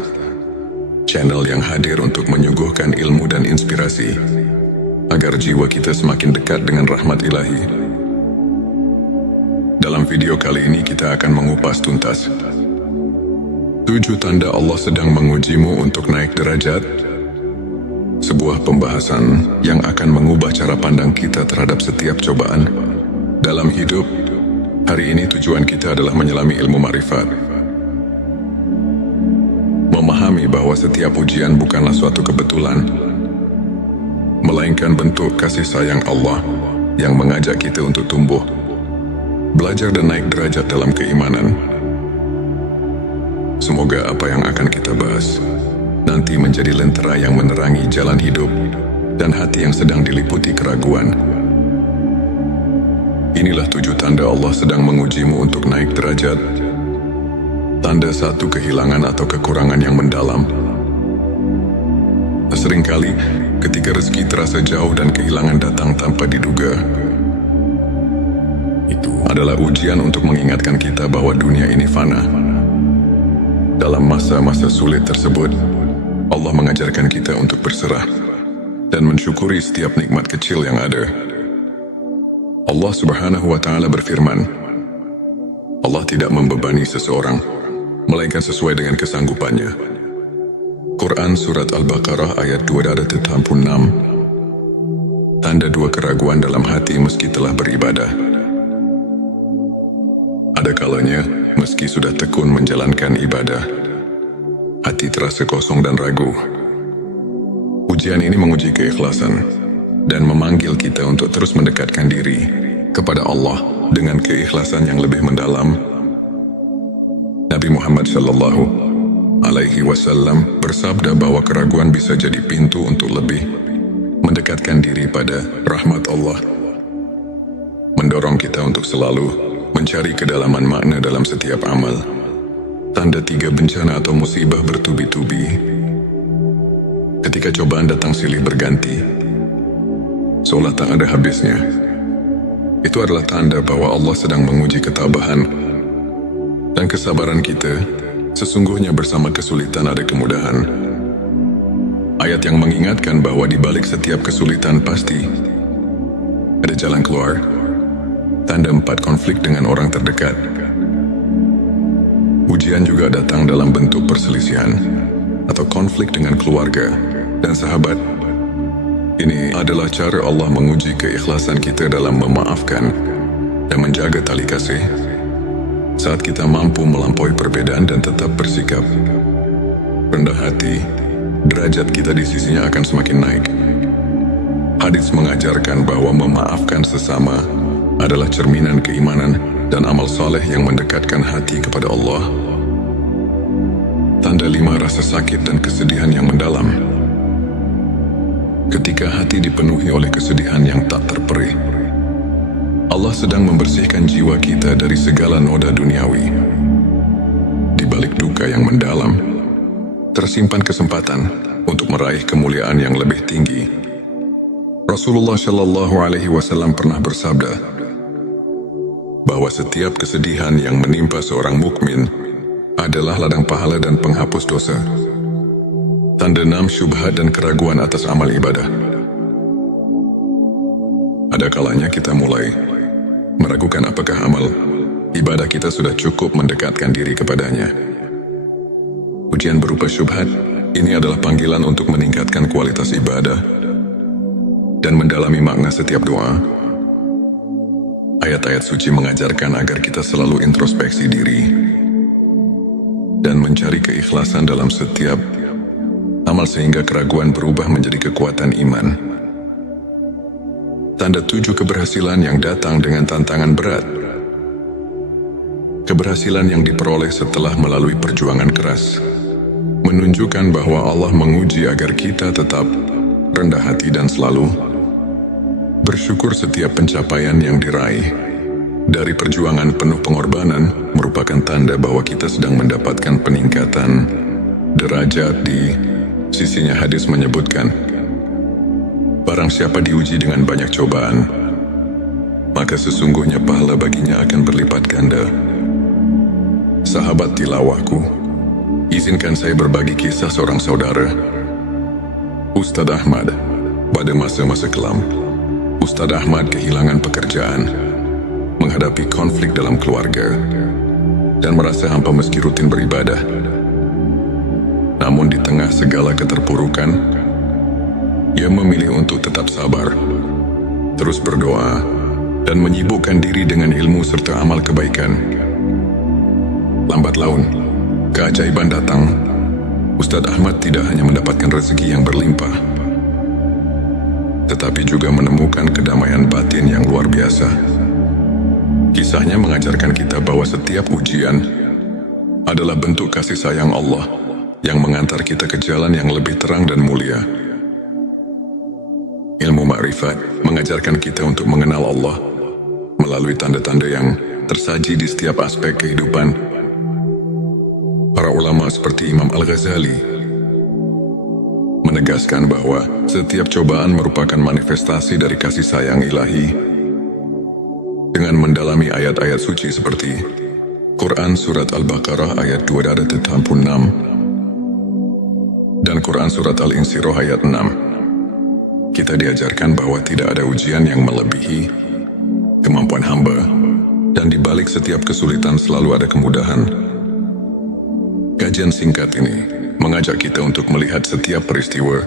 channel yang hadir untuk menyuguhkan ilmu dan inspirasi agar jiwa kita semakin dekat dengan rahmat ilahi. Dalam video kali ini kita akan mengupas tuntas 7 tanda Allah sedang mengujimu untuk naik derajat. sebuah pembahasan yang akan mengubah cara pandang kita terhadap setiap cobaan dalam hidup. Hari ini tujuan kita adalah menyelami ilmu ma'rifat, memahami bahwa setiap ujian bukanlah suatu kebetulan, melainkan bentuk kasih sayang Allah yang mengajak kita untuk tumbuh, belajar dan naik derajat dalam keimanan. Semoga apa yang akan kita bahas nanti menjadi lentera yang menerangi jalan hidup dan hati yang sedang diliputi keraguan. Inilah 7 tanda Allah sedang mengujimu untuk naik derajat. Tanda 1, kehilangan atau kekurangan yang mendalam. Seringkali ketika rezeki terasa jauh dan kehilangan datang tanpa diduga, itu adalah ujian untuk mengingatkan kita bahwa dunia ini fana. Dalam masa-masa sulit tersebut, Allah mengajarkan kita untuk berserah dan mensyukuri setiap nikmat kecil yang ada. Allah Subhanahu wa Ta'ala berfirman, Allah tidak membebani seseorang melainkan sesuai dengan kesanggupannya. Quran Surat Al-Baqarah ayat 286. Tanda 2, keraguan dalam hati meski telah beribadah. Ada kalanya, meski sudah tekun menjalankan ibadah, hati terasa kosong dan ragu. Ujian ini menguji keikhlasan dan memanggil kita untuk terus mendekatkan diri kepada Allah dengan keikhlasan yang lebih mendalam. Nabi Muhammad Shallallahu Alaihi Wasallam bersabda bahwa keraguan bisa jadi pintu untuk lebih mendekatkan diri pada rahmat Allah, mendorong kita untuk selalu mencari kedalaman makna dalam setiap amal. Tanda 3, bencana atau musibah bertubi-tubi. Ketika cobaan datang silih berganti, seolah tak ada habisnya, itu adalah tanda bahwa Allah sedang menguji ketabahan dan kesabaran kita. Sesungguhnya bersama kesulitan ada kemudahan. Ayat yang mengingatkan bahwa di balik setiap kesulitan pasti ada jalan keluar. Tanda 4, konflik dengan orang terdekat. Ujian juga datang dalam bentuk perselisihan atau konflik dengan keluarga dan sahabat. Ini adalah cara Allah menguji keikhlasan kita dalam memaafkan dan menjaga tali kasih. Saat kita mampu melampaui perbedaan dan tetap bersikap rendah hati, derajat kita di sisinya akan semakin naik. Hadits mengajarkan bahwa memaafkan sesama adalah cerminan keimanan dan amal saleh yang mendekatkan hati kepada Allah. Tanda 5, rasa sakit dan kesedihan yang mendalam. Ketika hati dipenuhi oleh kesedihan yang tak terperih, Allah sedang membersihkan jiwa kita dari segala noda duniawi. Di balik duka yang mendalam, tersimpan kesempatan untuk meraih kemuliaan yang lebih tinggi. Rasulullah Shallallahu Alaihi Wasallam pernah bersabda bahwa setiap kesedihan yang menimpa seorang mukmin adalah ladang pahala dan penghapus dosa. Tanda 6, syubhat dan keraguan atas amal ibadah. Ada kalanya kita mulai meragukan apakah amal ibadah kita sudah cukup mendekatkan diri kepadanya. Ujian berupa syubhat ini adalah panggilan untuk meningkatkan kualitas ibadah dan mendalami makna setiap doa. Ayat-ayat suci mengajarkan agar kita selalu introspeksi diri dan mencari keikhlasan dalam setiap amal sehingga keraguan berubah menjadi kekuatan iman. Tanda 7, keberhasilan yang datang dengan tantangan berat. Keberhasilan yang diperoleh setelah melalui perjuangan keras menunjukkan bahwa Allah menguji agar kita tetap rendah hati dan selalu bersyukur. Setiap pencapaian yang diraih dari perjuangan penuh pengorbanan merupakan tanda bahwa kita sedang mendapatkan peningkatan derajat di sisinya. Hadis menyebutkan, barang siapa diuji dengan banyak cobaan, maka sesungguhnya pahala baginya akan berlipat ganda. Sahabat tilawahku, izinkan saya berbagi kisah seorang saudara, Ustadz Ahmad. Pada masa-masa kelam, Ustadz Ahmad kehilangan pekerjaan, menghadapi konflik dalam keluarga, dan merasa hampa meski rutin beribadah. Namun di tengah segala keterpurukan, ia memilih untuk tetap sabar, terus berdoa, dan menyibukkan diri dengan ilmu serta amal kebaikan. Lambat laun, keajaiban datang. Ustadz Ahmad tidak hanya mendapatkan rezeki yang berlimpah, tetapi juga menemukan kedamaian batin yang luar biasa. Kisahnya mengajarkan kita bahwa setiap ujian adalah bentuk kasih sayang Allah yang mengantar kita ke jalan yang lebih terang dan mulia. Ilmu ma'rifat mengajarkan kita untuk mengenal Allah melalui tanda-tanda yang tersaji di setiap aspek kehidupan. Para ulama seperti Imam Al-Ghazali menegaskan bahwa setiap cobaan merupakan manifestasi dari kasih sayang ilahi. Dengan mendalami ayat-ayat suci seperti Quran Surat Al-Baqarah ayat 286 dan Quran Surat Al-Insyirah ayat 6, kita diajarkan bahwa tidak ada ujian yang melebihi kemampuan hamba, dan di balik setiap kesulitan selalu ada kemudahan. Kajian singkat ini mengajak kita untuk melihat setiap peristiwa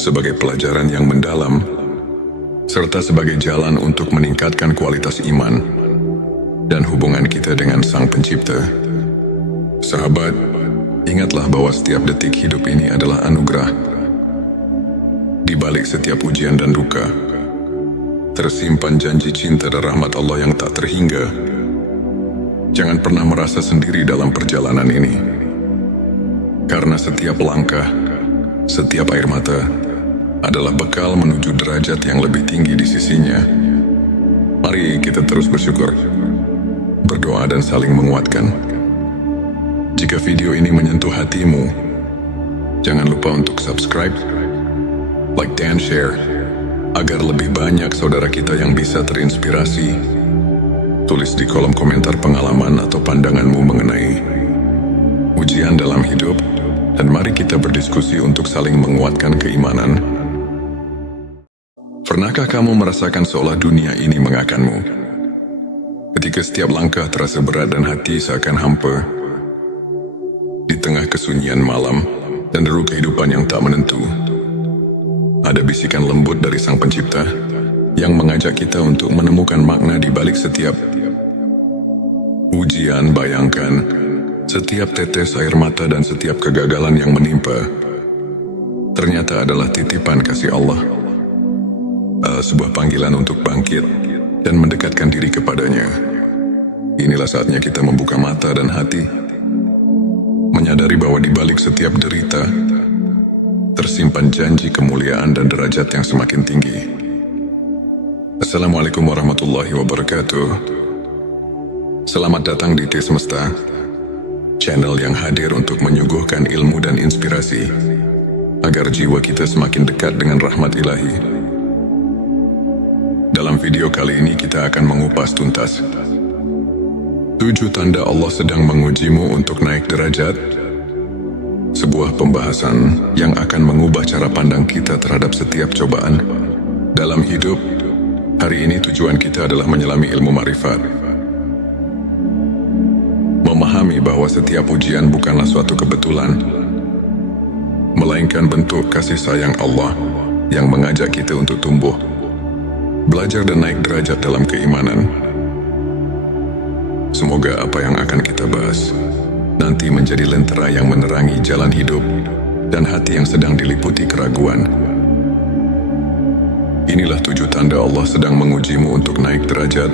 sebagai pelajaran yang mendalam, serta sebagai jalan untuk meningkatkan kualitas iman dan hubungan kita dengan Sang Pencipta. Sahabat, ingatlah bahwa setiap detik hidup ini adalah anugerah. Di balik setiap ujian dan duka, tersimpan janji cinta dan rahmat Allah yang tak terhingga. Jangan pernah merasa sendiri dalam perjalanan ini, karena setiap langkah, setiap air mata adalah bekal menuju derajat yang lebih tinggi di sisinya. Mari kita terus bersyukur, berdoa dan saling menguatkan. Jika video ini menyentuh hatimu, jangan lupa untuk subscribe, like dan share, agar lebih banyak saudara kita yang bisa terinspirasi. Tulis di kolom komentar pengalaman atau pandanganmu mengenai ujian dalam hidup, dan mari kita berdiskusi untuk saling menguatkan keimanan. Pernahkah kamu merasakan seolah dunia ini mengakanmu? Ketika setiap langkah terasa berat dan hati seakan hampa, di tengah kesunyian malam dan deru kehidupan yang tak menentu, ada bisikan lembut dari Sang Pencipta yang mengajak kita untuk menemukan makna di balik setiap ujian. Bayangkan, setiap tetes air mata dan setiap kegagalan yang menimpa ternyata adalah titipan kasih Allah, sebuah panggilan untuk bangkit dan mendekatkan diri kepadanya. Inilah saatnya kita membuka mata dan hati, menyadari bahwa di balik setiap derita tersimpan janji kemuliaan dan derajat yang semakin tinggi. Assalamualaikum warahmatullahi wabarakatuh. Selamat datang di T Semesta, channel yang hadir untuk menyuguhkan ilmu dan inspirasi agar jiwa kita semakin dekat dengan rahmat ilahi. Dalam video kali ini kita akan mengupas tuntas 7 tanda Allah sedang mengujimu untuk naik derajat, sebuah pembahasan yang akan mengubah cara pandang kita terhadap setiap cobaan dalam hidup. Hari ini tujuan kita adalah menyelami ilmu ma'rifat, memahami bahwa setiap ujian bukanlah suatu kebetulan, melainkan bentuk kasih sayang Allah yang mengajak kita untuk tumbuh, belajar dan naik derajat dalam keimanan. Semoga apa yang akan kita bahas nanti menjadi lentera yang menerangi jalan hidup dan hati yang sedang diliputi keraguan. Inilah 7 tanda Allah sedang mengujimu untuk naik derajat.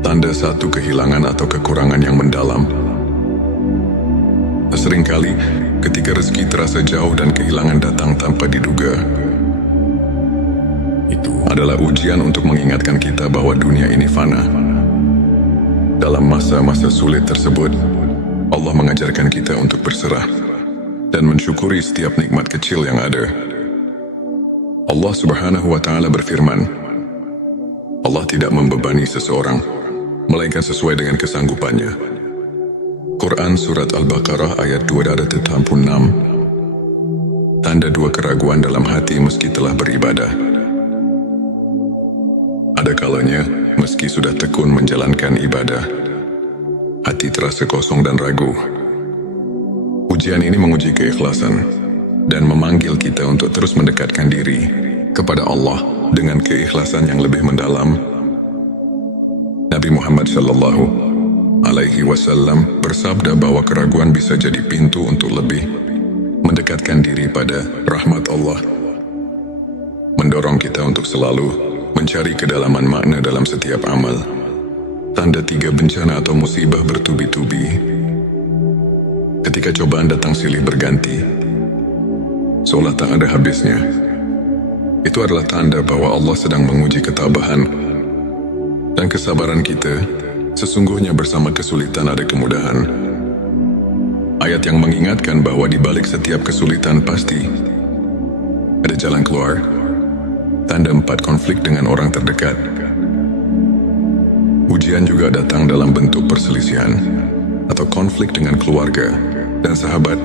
Tanda 1, kehilangan atau kekurangan yang mendalam. Seringkali ketika rezeki terasa jauh dan kehilangan datang tanpa diduga, itu adalah ujian untuk mengingatkan kita bahwa dunia ini fana. Dalam masa-masa sulit tersebut, Allah mengajarkan kita untuk berserah dan mensyukuri setiap nikmat kecil yang ada. Allah Subhanahu wa Ta'ala berfirman, Allah tidak membebani seseorang melainkan sesuai dengan kesanggupannya. Quran Surat Al-Baqarah ayat 286. Tanda 2, keraguan dalam hati meski telah beribadah. Ada kalanya, meski sudah tekun menjalankan ibadah, hati terasa kosong dan ragu. Ujian ini menguji keikhlasan dan memanggil kita untuk terus mendekatkan diri kepada Allah dengan keikhlasan yang lebih mendalam. Nabi Muhammad Shallallahu Alaihi Wasallam bersabda bahwa keraguan bisa jadi pintu untuk lebih mendekatkan diri pada rahmat Allah, mendorong kita untuk selalu mencari kedalaman makna dalam setiap amal. Tanda 3 bencana atau musibah bertubi-tubi. Ketika cobaan datang silih berganti, seolah tak ada habisnya, itu adalah tanda bahwa Allah sedang menguji ketabahan dan kesabaran kita. Sesungguhnya bersama kesulitan ada kemudahan. Ayat yang mengingatkan bahwa di balik setiap kesulitan pasti ada jalan keluar. Tanda 4 konflik dengan orang terdekat. Ujian juga datang dalam bentuk perselisihan atau konflik dengan keluarga dan sahabat.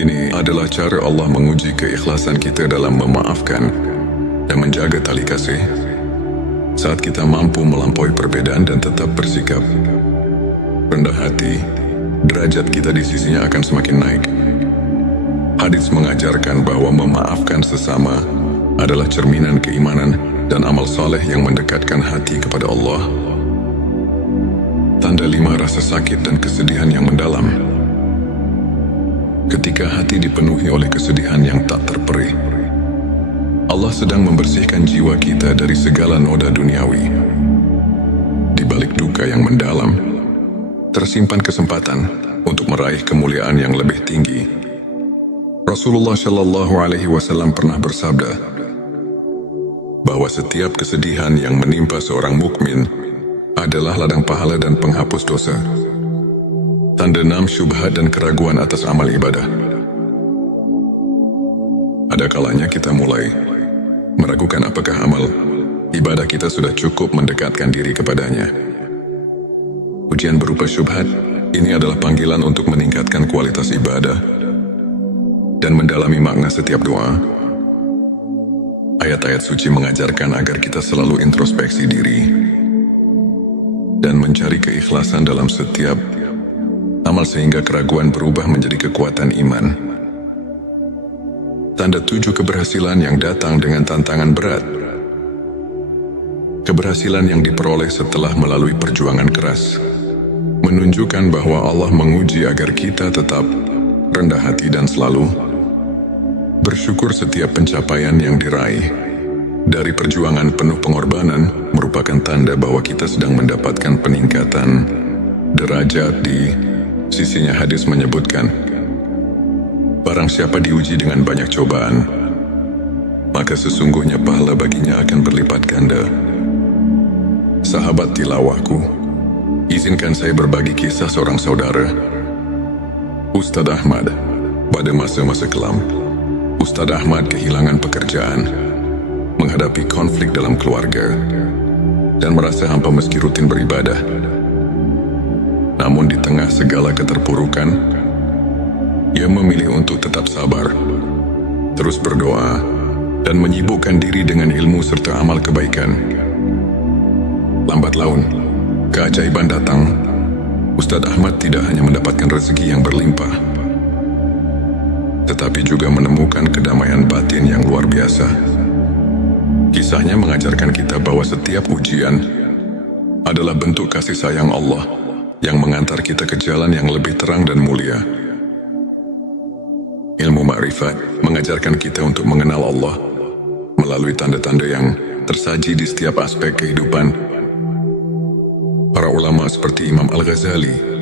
Ini adalah cara Allah menguji keikhlasan kita dalam memaafkan dan menjaga tali kasih. Saat kita mampu melampaui perbedaan dan tetap bersikap rendah hati, derajat kita di sisinya akan semakin naik. Hadis mengajarkan bahwa memaafkan sesama adalah cerminan keimanan dan amal saleh yang mendekatkan hati kepada Allah. Tanda 5 rasa sakit dan kesedihan yang mendalam. Ketika hati dipenuhi oleh kesedihan yang tak terperih, Allah sedang membersihkan jiwa kita dari segala noda duniawi. Di balik duka yang mendalam, tersimpan kesempatan untuk meraih kemuliaan yang lebih tinggi. Rasulullah Shallallahu Alaihi Wasallam pernah bersabda bahwa setiap kesedihan yang menimpa seorang mukmin adalah ladang pahala dan penghapus dosa. Tanda 6 syubhat dan keraguan atas amal ibadah. Ada kalanya kita mulai meragukan apakah amal ibadah kita sudah cukup mendekatkan diri kepadanya. Ujian berupa syubhat ini adalah panggilan untuk meningkatkan kualitas ibadah dan mendalami makna setiap doa. Ayat-ayat suci mengajarkan agar kita selalu introspeksi diri dan mencari keikhlasan dalam setiap amal sehingga keraguan berubah menjadi kekuatan iman. Tanda 7 keberhasilan yang datang dengan tantangan berat. Keberhasilan yang diperoleh setelah melalui perjuangan keras menunjukkan bahwa Allah menguji agar kita tetap rendah hati dan selalu bersyukur. Setiap pencapaian yang diraih dari perjuangan penuh pengorbanan merupakan tanda bahwa kita sedang mendapatkan peningkatan derajat di sisinya. Hadis menyebutkan, barang siapa diuji dengan banyak cobaan, maka sesungguhnya pahala baginya akan berlipat ganda. Sahabat tilawahku, izinkan saya berbagi kisah seorang saudara, Ustadz Ahmad. Pada masa-masa kelam, Ustadz Ahmad kehilangan pekerjaan, menghadapi konflik dalam keluarga, dan merasa hampa meski rutin beribadah. Namun di tengah segala keterpurukan, ia memilih untuk tetap sabar, terus berdoa, dan menyibukkan diri dengan ilmu serta amal kebaikan. Lambat laun, keajaiban datang. Ustadz Ahmad tidak hanya mendapatkan rezeki yang berlimpah, tetapi juga menemukan kedamaian batin yang luar biasa. Kisahnya mengajarkan kita bahwa setiap ujian adalah bentuk kasih sayang Allah yang mengantar kita ke jalan yang lebih terang dan mulia. Ilmu ma'rifat mengajarkan kita untuk mengenal Allah melalui tanda-tanda yang tersaji di setiap aspek kehidupan. Para ulama seperti Imam Al-Ghazali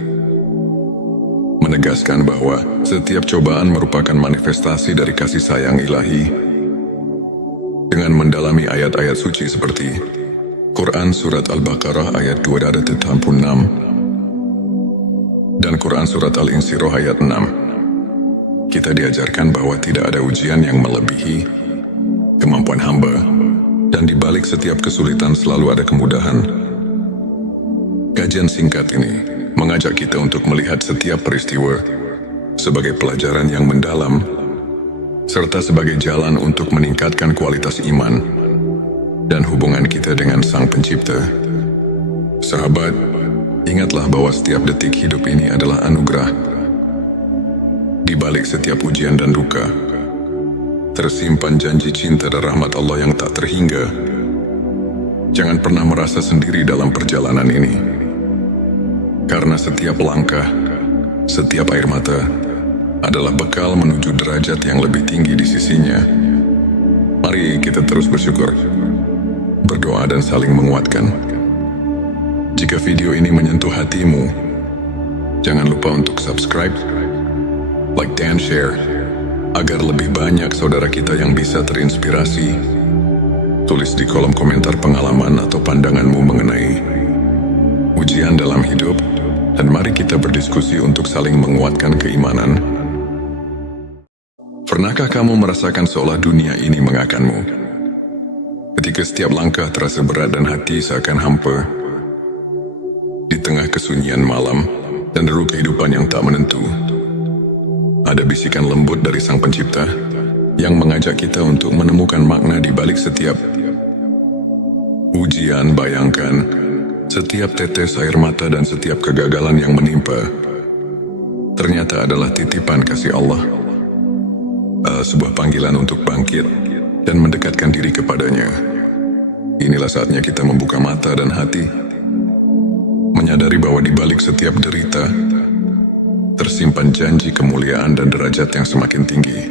menegaskan bahwa setiap cobaan merupakan manifestasi dari kasih sayang ilahi. Dengan mendalami ayat-ayat suci seperti Quran Surat Al-Baqarah ayat 286 dan Quran Surat Al-Insyirah ayat 6, kita diajarkan bahwa tidak ada ujian yang melebihi kemampuan hamba, dan di balik setiap kesulitan selalu ada kemudahan. Kajian singkat ini mengajak kita untuk melihat setiap peristiwa sebagai pelajaran yang mendalam, serta sebagai jalan untuk meningkatkan kualitas iman dan hubungan kita dengan Sang Pencipta. Sahabat, ingatlah bahwa setiap detik hidup ini adalah anugerah. Di balik setiap ujian dan duka, tersimpan janji cinta dan rahmat Allah yang tak terhingga. Jangan pernah merasa sendiri dalam perjalanan ini. Karena setiap langkah, setiap air mata adalah bekal menuju derajat yang lebih tinggi di sisinya. Mari kita terus bersyukur, berdoa dan saling menguatkan. Jika video ini menyentuh hatimu, jangan lupa untuk subscribe, like dan share, agar lebih banyak saudara kita yang bisa terinspirasi. Tulis di kolom komentar pengalaman atau pandanganmu mengenai ujian dalam hidup, dan mari kita berdiskusi untuk saling menguatkan keimanan. Pernahkah kamu merasakan seolah dunia ini mengakanmu? Ketika setiap langkah terasa berat dan hati seakan hampa, di tengah kesunyian malam dan deru kehidupan yang tak menentu, ada bisikan lembut dari Sang Pencipta yang mengajak kita untuk menemukan makna di balik setiap ujian. Bayangkan, setiap tetes air mata dan setiap kegagalan yang menimpa ternyata adalah titipan kasih Allah, sebuah panggilan untuk bangkit dan mendekatkan diri kepadanya. Inilah saatnya kita membuka mata dan hati, menyadari bahwa di balik setiap derita tersimpan janji kemuliaan dan derajat yang semakin tinggi.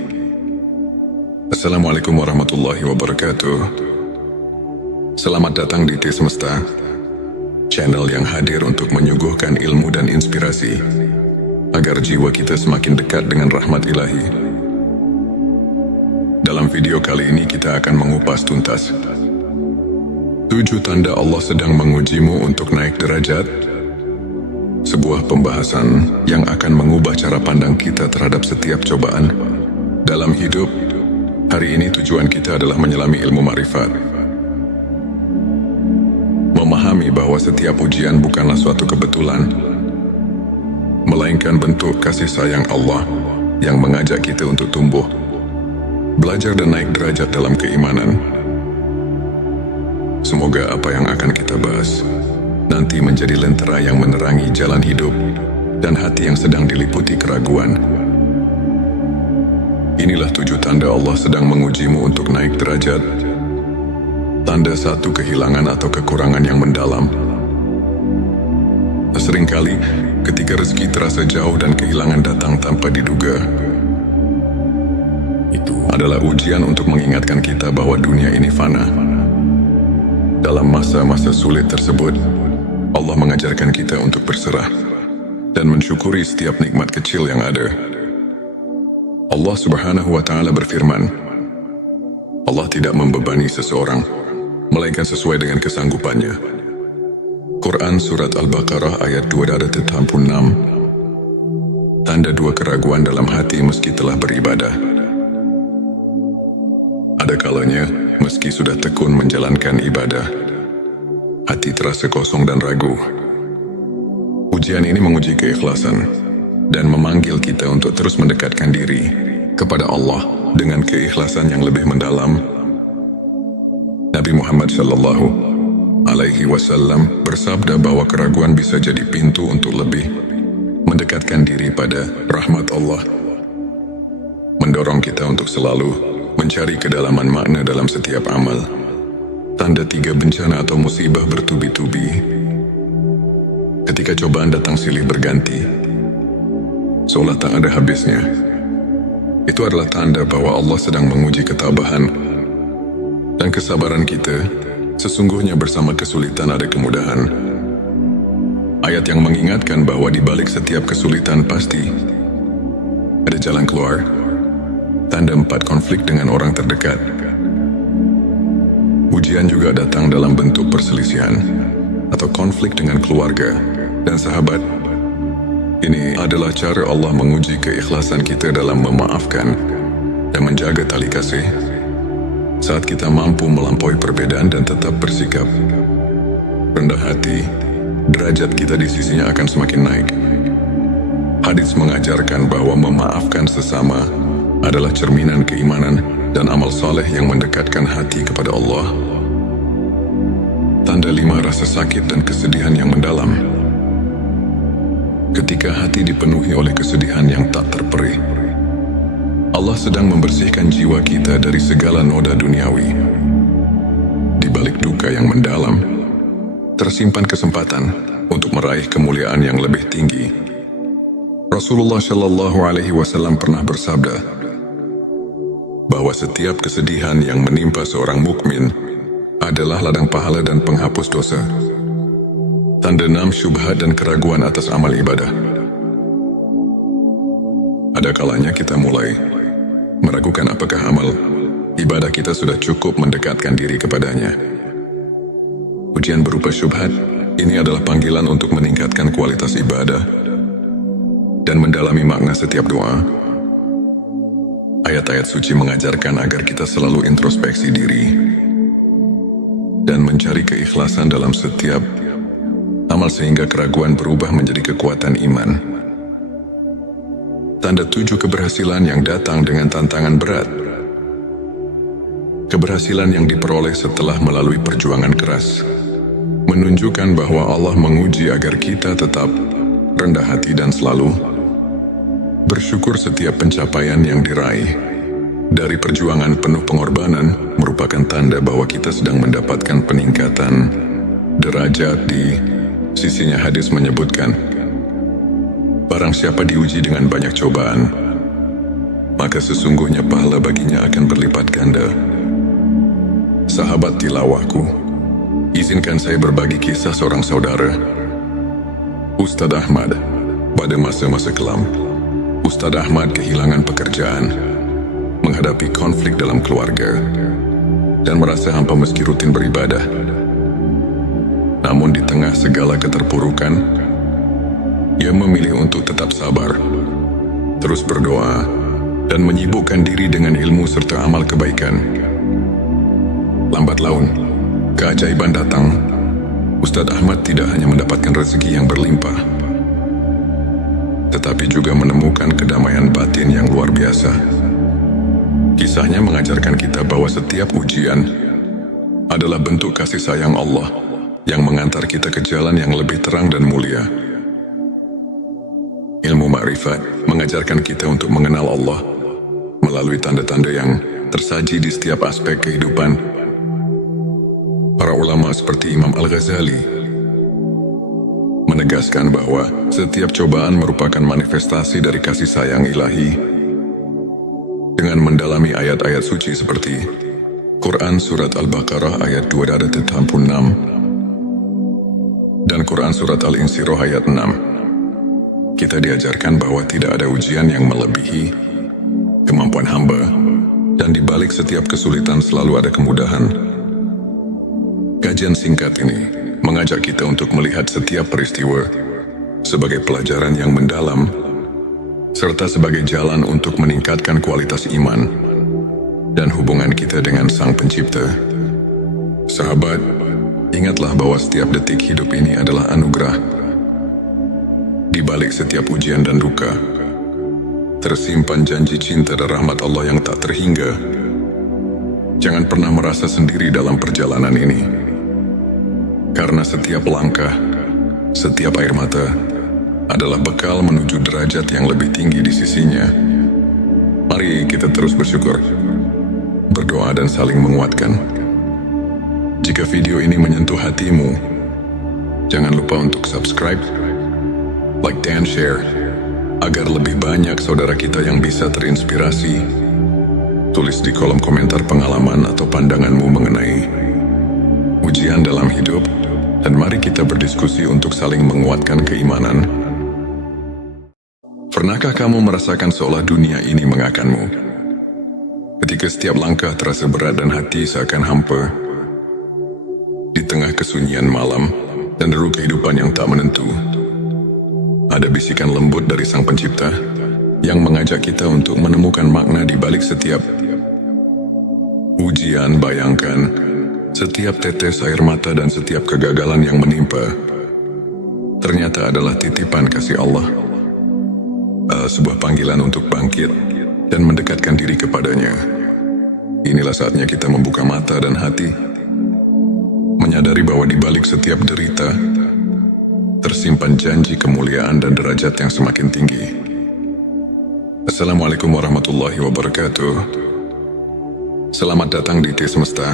Assalamualaikum warahmatullahi wabarakatuh. Selamat datang di T Semesta, channel yang hadir untuk menyuguhkan ilmu dan inspirasi, agar jiwa kita semakin dekat dengan rahmat ilahi. Dalam video kali ini kita akan mengupas tuntas 7 tanda Allah sedang mengujimu untuk naik derajat. Sebuah pembahasan yang akan mengubah cara pandang kita terhadap setiap cobaan dalam hidup. Hari ini tujuan kita adalah menyelami ilmu ma'rifat, memahami bahwa setiap ujian bukanlah suatu kebetulan, melainkan bentuk kasih sayang Allah yang mengajak kita untuk tumbuh, belajar dan naik derajat dalam keimanan. Semoga apa yang akan kita bahas nanti menjadi lentera yang menerangi jalan hidup dan hati yang sedang diliputi keraguan. Inilah 7 tanda Allah sedang mengujimu untuk naik derajat. Tanda 1, kehilangan atau kekurangan yang mendalam. Seringkali ketika rezeki terasa jauh dan kehilangan datang tanpa diduga, itu adalah ujian untuk mengingatkan kita bahwa dunia ini fana. Dalam masa-masa sulit tersebut, Allah mengajarkan kita untuk berserah dan mensyukuri setiap nikmat kecil yang ada. Allah Subhanahu wa Ta'ala berfirman, Allah tidak membebani seseorang melainkan sesuai dengan kesanggupannya. Quran Surat Al-Baqarah ayat 286. Tanda 2, keraguan dalam hati meski telah beribadah. Ada kalanya, meski sudah tekun menjalankan ibadah, hati terasa kosong dan ragu. Ujian ini menguji keikhlasan dan memanggil kita untuk terus mendekatkan diri kepada Allah dengan keikhlasan yang lebih mendalam. Nabi Muhammad Shallallahu Alaihi Wasallam bersabda bahwa keraguan bisa jadi pintu untuk lebih mendekatkan diri pada rahmat Allah, mendorong kita untuk selalu mencari kedalaman makna dalam setiap amal. Tanda 3, bencana atau musibah bertubi-tubi. Ketika cobaan datang silih berganti, seolah tak ada habisnya, itu adalah tanda bahwa Allah sedang menguji ketabahan dan kesabaran kita. Sesungguhnya bersama kesulitan ada kemudahan. Ayat yang mengingatkan bahwa di balik setiap kesulitan pasti ada jalan keluar. Tanda 4, konflik dengan orang terdekat. Ujian juga datang dalam bentuk perselisihan atau konflik dengan keluarga dan sahabat. Ini adalah cara Allah menguji keikhlasan kita dalam memaafkan dan menjaga tali kasih. Saat kita mampu melampaui perbedaan dan tetap bersikap rendah hati, derajat kita di sisinya akan semakin naik. Hadits mengajarkan bahwa memaafkan sesama adalah cerminan keimanan dan amal saleh yang mendekatkan hati kepada Allah. Tanda 5, rasa sakit dan kesedihan yang mendalam. Ketika hati dipenuhi oleh kesedihan yang tak terperih, Allah sedang membersihkan jiwa kita dari segala noda duniawi. Di balik duka yang mendalam, tersimpan kesempatan untuk meraih kemuliaan yang lebih tinggi. Rasulullah Shallallahu Alaihi Wasallam pernah bersabda bahwa setiap kesedihan yang menimpa seorang mukmin adalah ladang pahala dan penghapus dosa. Tanda 6 syubhat dan keraguan atas amal ibadah. Ada kalanya kita mulai meragukan apakah amal ibadah kita sudah cukup mendekatkan diri kepadanya. Ujian berupa syubhat ini adalah panggilan untuk meningkatkan kualitas ibadah dan mendalami makna setiap doa. Ayat-ayat suci mengajarkan agar kita selalu introspeksi diri dan mencari keikhlasan dalam setiap amal sehingga keraguan berubah menjadi kekuatan iman. Tanda 7 keberhasilan yang datang dengan tantangan berat. Keberhasilan yang diperoleh setelah melalui perjuangan keras menunjukkan bahwa Allah menguji agar kita tetap rendah hati dan selalu bersyukur. Setiap pencapaian yang diraih dari perjuangan penuh pengorbanan merupakan tanda bahwa kita sedang mendapatkan peningkatan derajat di sisinya. Hadis menyebutkan, barang siapa diuji dengan banyak cobaan, maka sesungguhnya pahala baginya akan berlipat ganda. Sahabat tilawahku, izinkan saya berbagi kisah seorang saudara, Ustadz Ahmad. Pada masa-masa kelam, Ustadz Ahmad kehilangan pekerjaan, menghadapi konflik dalam keluarga, dan merasa hampa meski rutin beribadah. Namun di tengah segala keterpurukan, ia memilih untuk tetap sabar, terus berdoa, dan menyibukkan diri dengan ilmu serta amal kebaikan. Lambat laun, keajaiban datang. Ustadz Ahmad tidak hanya mendapatkan rezeki yang berlimpah, tetapi juga menemukan kedamaian batin yang luar biasa. Kisahnya mengajarkan kita bahwa setiap ujian adalah bentuk kasih sayang Allah yang mengantar kita ke jalan yang lebih terang dan mulia. Ilmu ma'rifat mengajarkan kita untuk mengenal Allah melalui tanda-tanda yang tersaji di setiap aspek kehidupan. Para ulama seperti Imam Al-Ghazali menegaskan bahwa setiap cobaan merupakan manifestasi dari kasih sayang ilahi. Dengan mendalami ayat-ayat suci seperti Quran Surat Al-Baqarah ayat 286 dan Quran Surat Al-Insyirah ayat 6, kita diajarkan bahwa tidak ada ujian yang melebihi kemampuan hamba, dan di balik setiap kesulitan selalu ada kemudahan. Kajian singkat ini mengajak kita untuk melihat setiap peristiwa sebagai pelajaran yang mendalam, serta sebagai jalan untuk meningkatkan kualitas iman dan hubungan kita dengan Sang Pencipta. Sahabat, ingatlah bahwa setiap detik hidup ini adalah anugerah. Di balik setiap ujian dan duka, tersimpan janji cinta dan rahmat Allah yang tak terhingga. Jangan pernah merasa sendiri dalam perjalanan ini, karena setiap langkah, setiap air mata adalah bekal menuju derajat yang lebih tinggi di sisinya. Mari kita terus bersyukur, berdoa dan saling menguatkan. Jika video ini menyentuh hatimu, jangan lupa untuk subscribe, like dan share, agar lebih banyak saudara kita yang bisa terinspirasi. Tulis di kolom komentar pengalaman atau pandanganmu mengenai ujian dalam hidup, dan mari kita berdiskusi untuk saling menguatkan keimanan. Pernahkah kamu merasakan seolah dunia ini mengakanmu? Ketika setiap langkah terasa berat dan hati seakan hampa, di tengah kesunyian malam dan deru kehidupan yang tak menentu, ada bisikan lembut dari Sang Pencipta yang mengajak kita untuk menemukan makna di balik setiap ujian. Bayangkan, setiap tetes air mata dan setiap kegagalan yang menimpa ternyata adalah titipan kasih Allah, sebuah panggilan untuk bangkit dan mendekatkan diri kepadanya. Inilah saatnya kita membuka mata dan hati, menyadari bahwa di balik setiap derita tersimpan janji kemuliaan dan derajat yang semakin tinggi. Assalamualaikum warahmatullahi wabarakatuh. Selamat datang di T Semesta,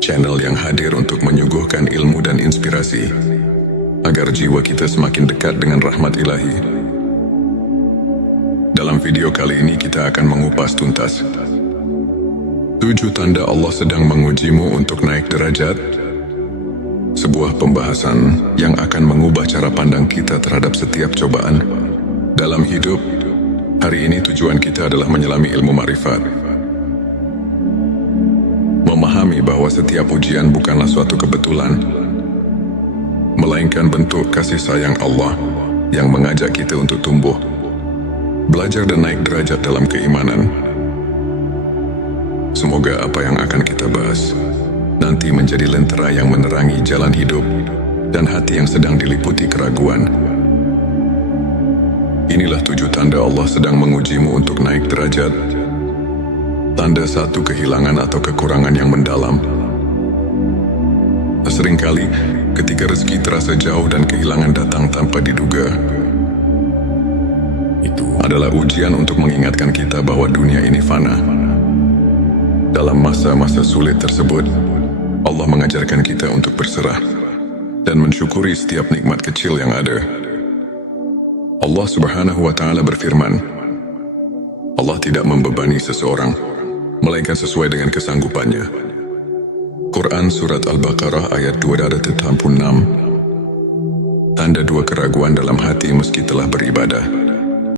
channel yang hadir untuk menyuguhkan ilmu dan inspirasi, agar jiwa kita semakin dekat dengan rahmat ilahi. Dalam video kali ini kita akan mengupas tuntas 7 tanda Allah sedang mengujimu untuk naik derajat. Sebuah pembahasan yang akan mengubah cara pandang kita terhadap setiap cobaan dalam hidup. Hari ini tujuan kita adalah menyelami ilmu ma'rifat. Memahami bahwa setiap ujian bukanlah suatu kebetulan, melainkan bentuk kasih sayang Allah yang mengajak kita untuk tumbuh, belajar dan naik derajat dalam keimanan. Semoga apa yang akan kita bahas nanti menjadi lentera yang menerangi jalan hidup dan hati yang sedang diliputi keraguan. Inilah 7 tanda Allah sedang mengujimu untuk naik derajat. Tanda 1, kehilangan atau kekurangan yang mendalam. Seringkali, ketika rezeki terasa jauh dan kehilangan datang tanpa diduga, itu adalah ujian untuk mengingatkan kita bahwa dunia ini fana. Dalam masa-masa sulit tersebut, Allah mengajarkan kita untuk berserah dan mensyukuri setiap nikmat kecil yang ada. Allah Subhanahu wa Ta'ala berfirman, Allah tidak membebani seseorang, melainkan sesuai dengan kesanggupannya. Quran Surat Al-Baqarah ayat 286. Tanda 2, keraguan dalam hati meski telah beribadah.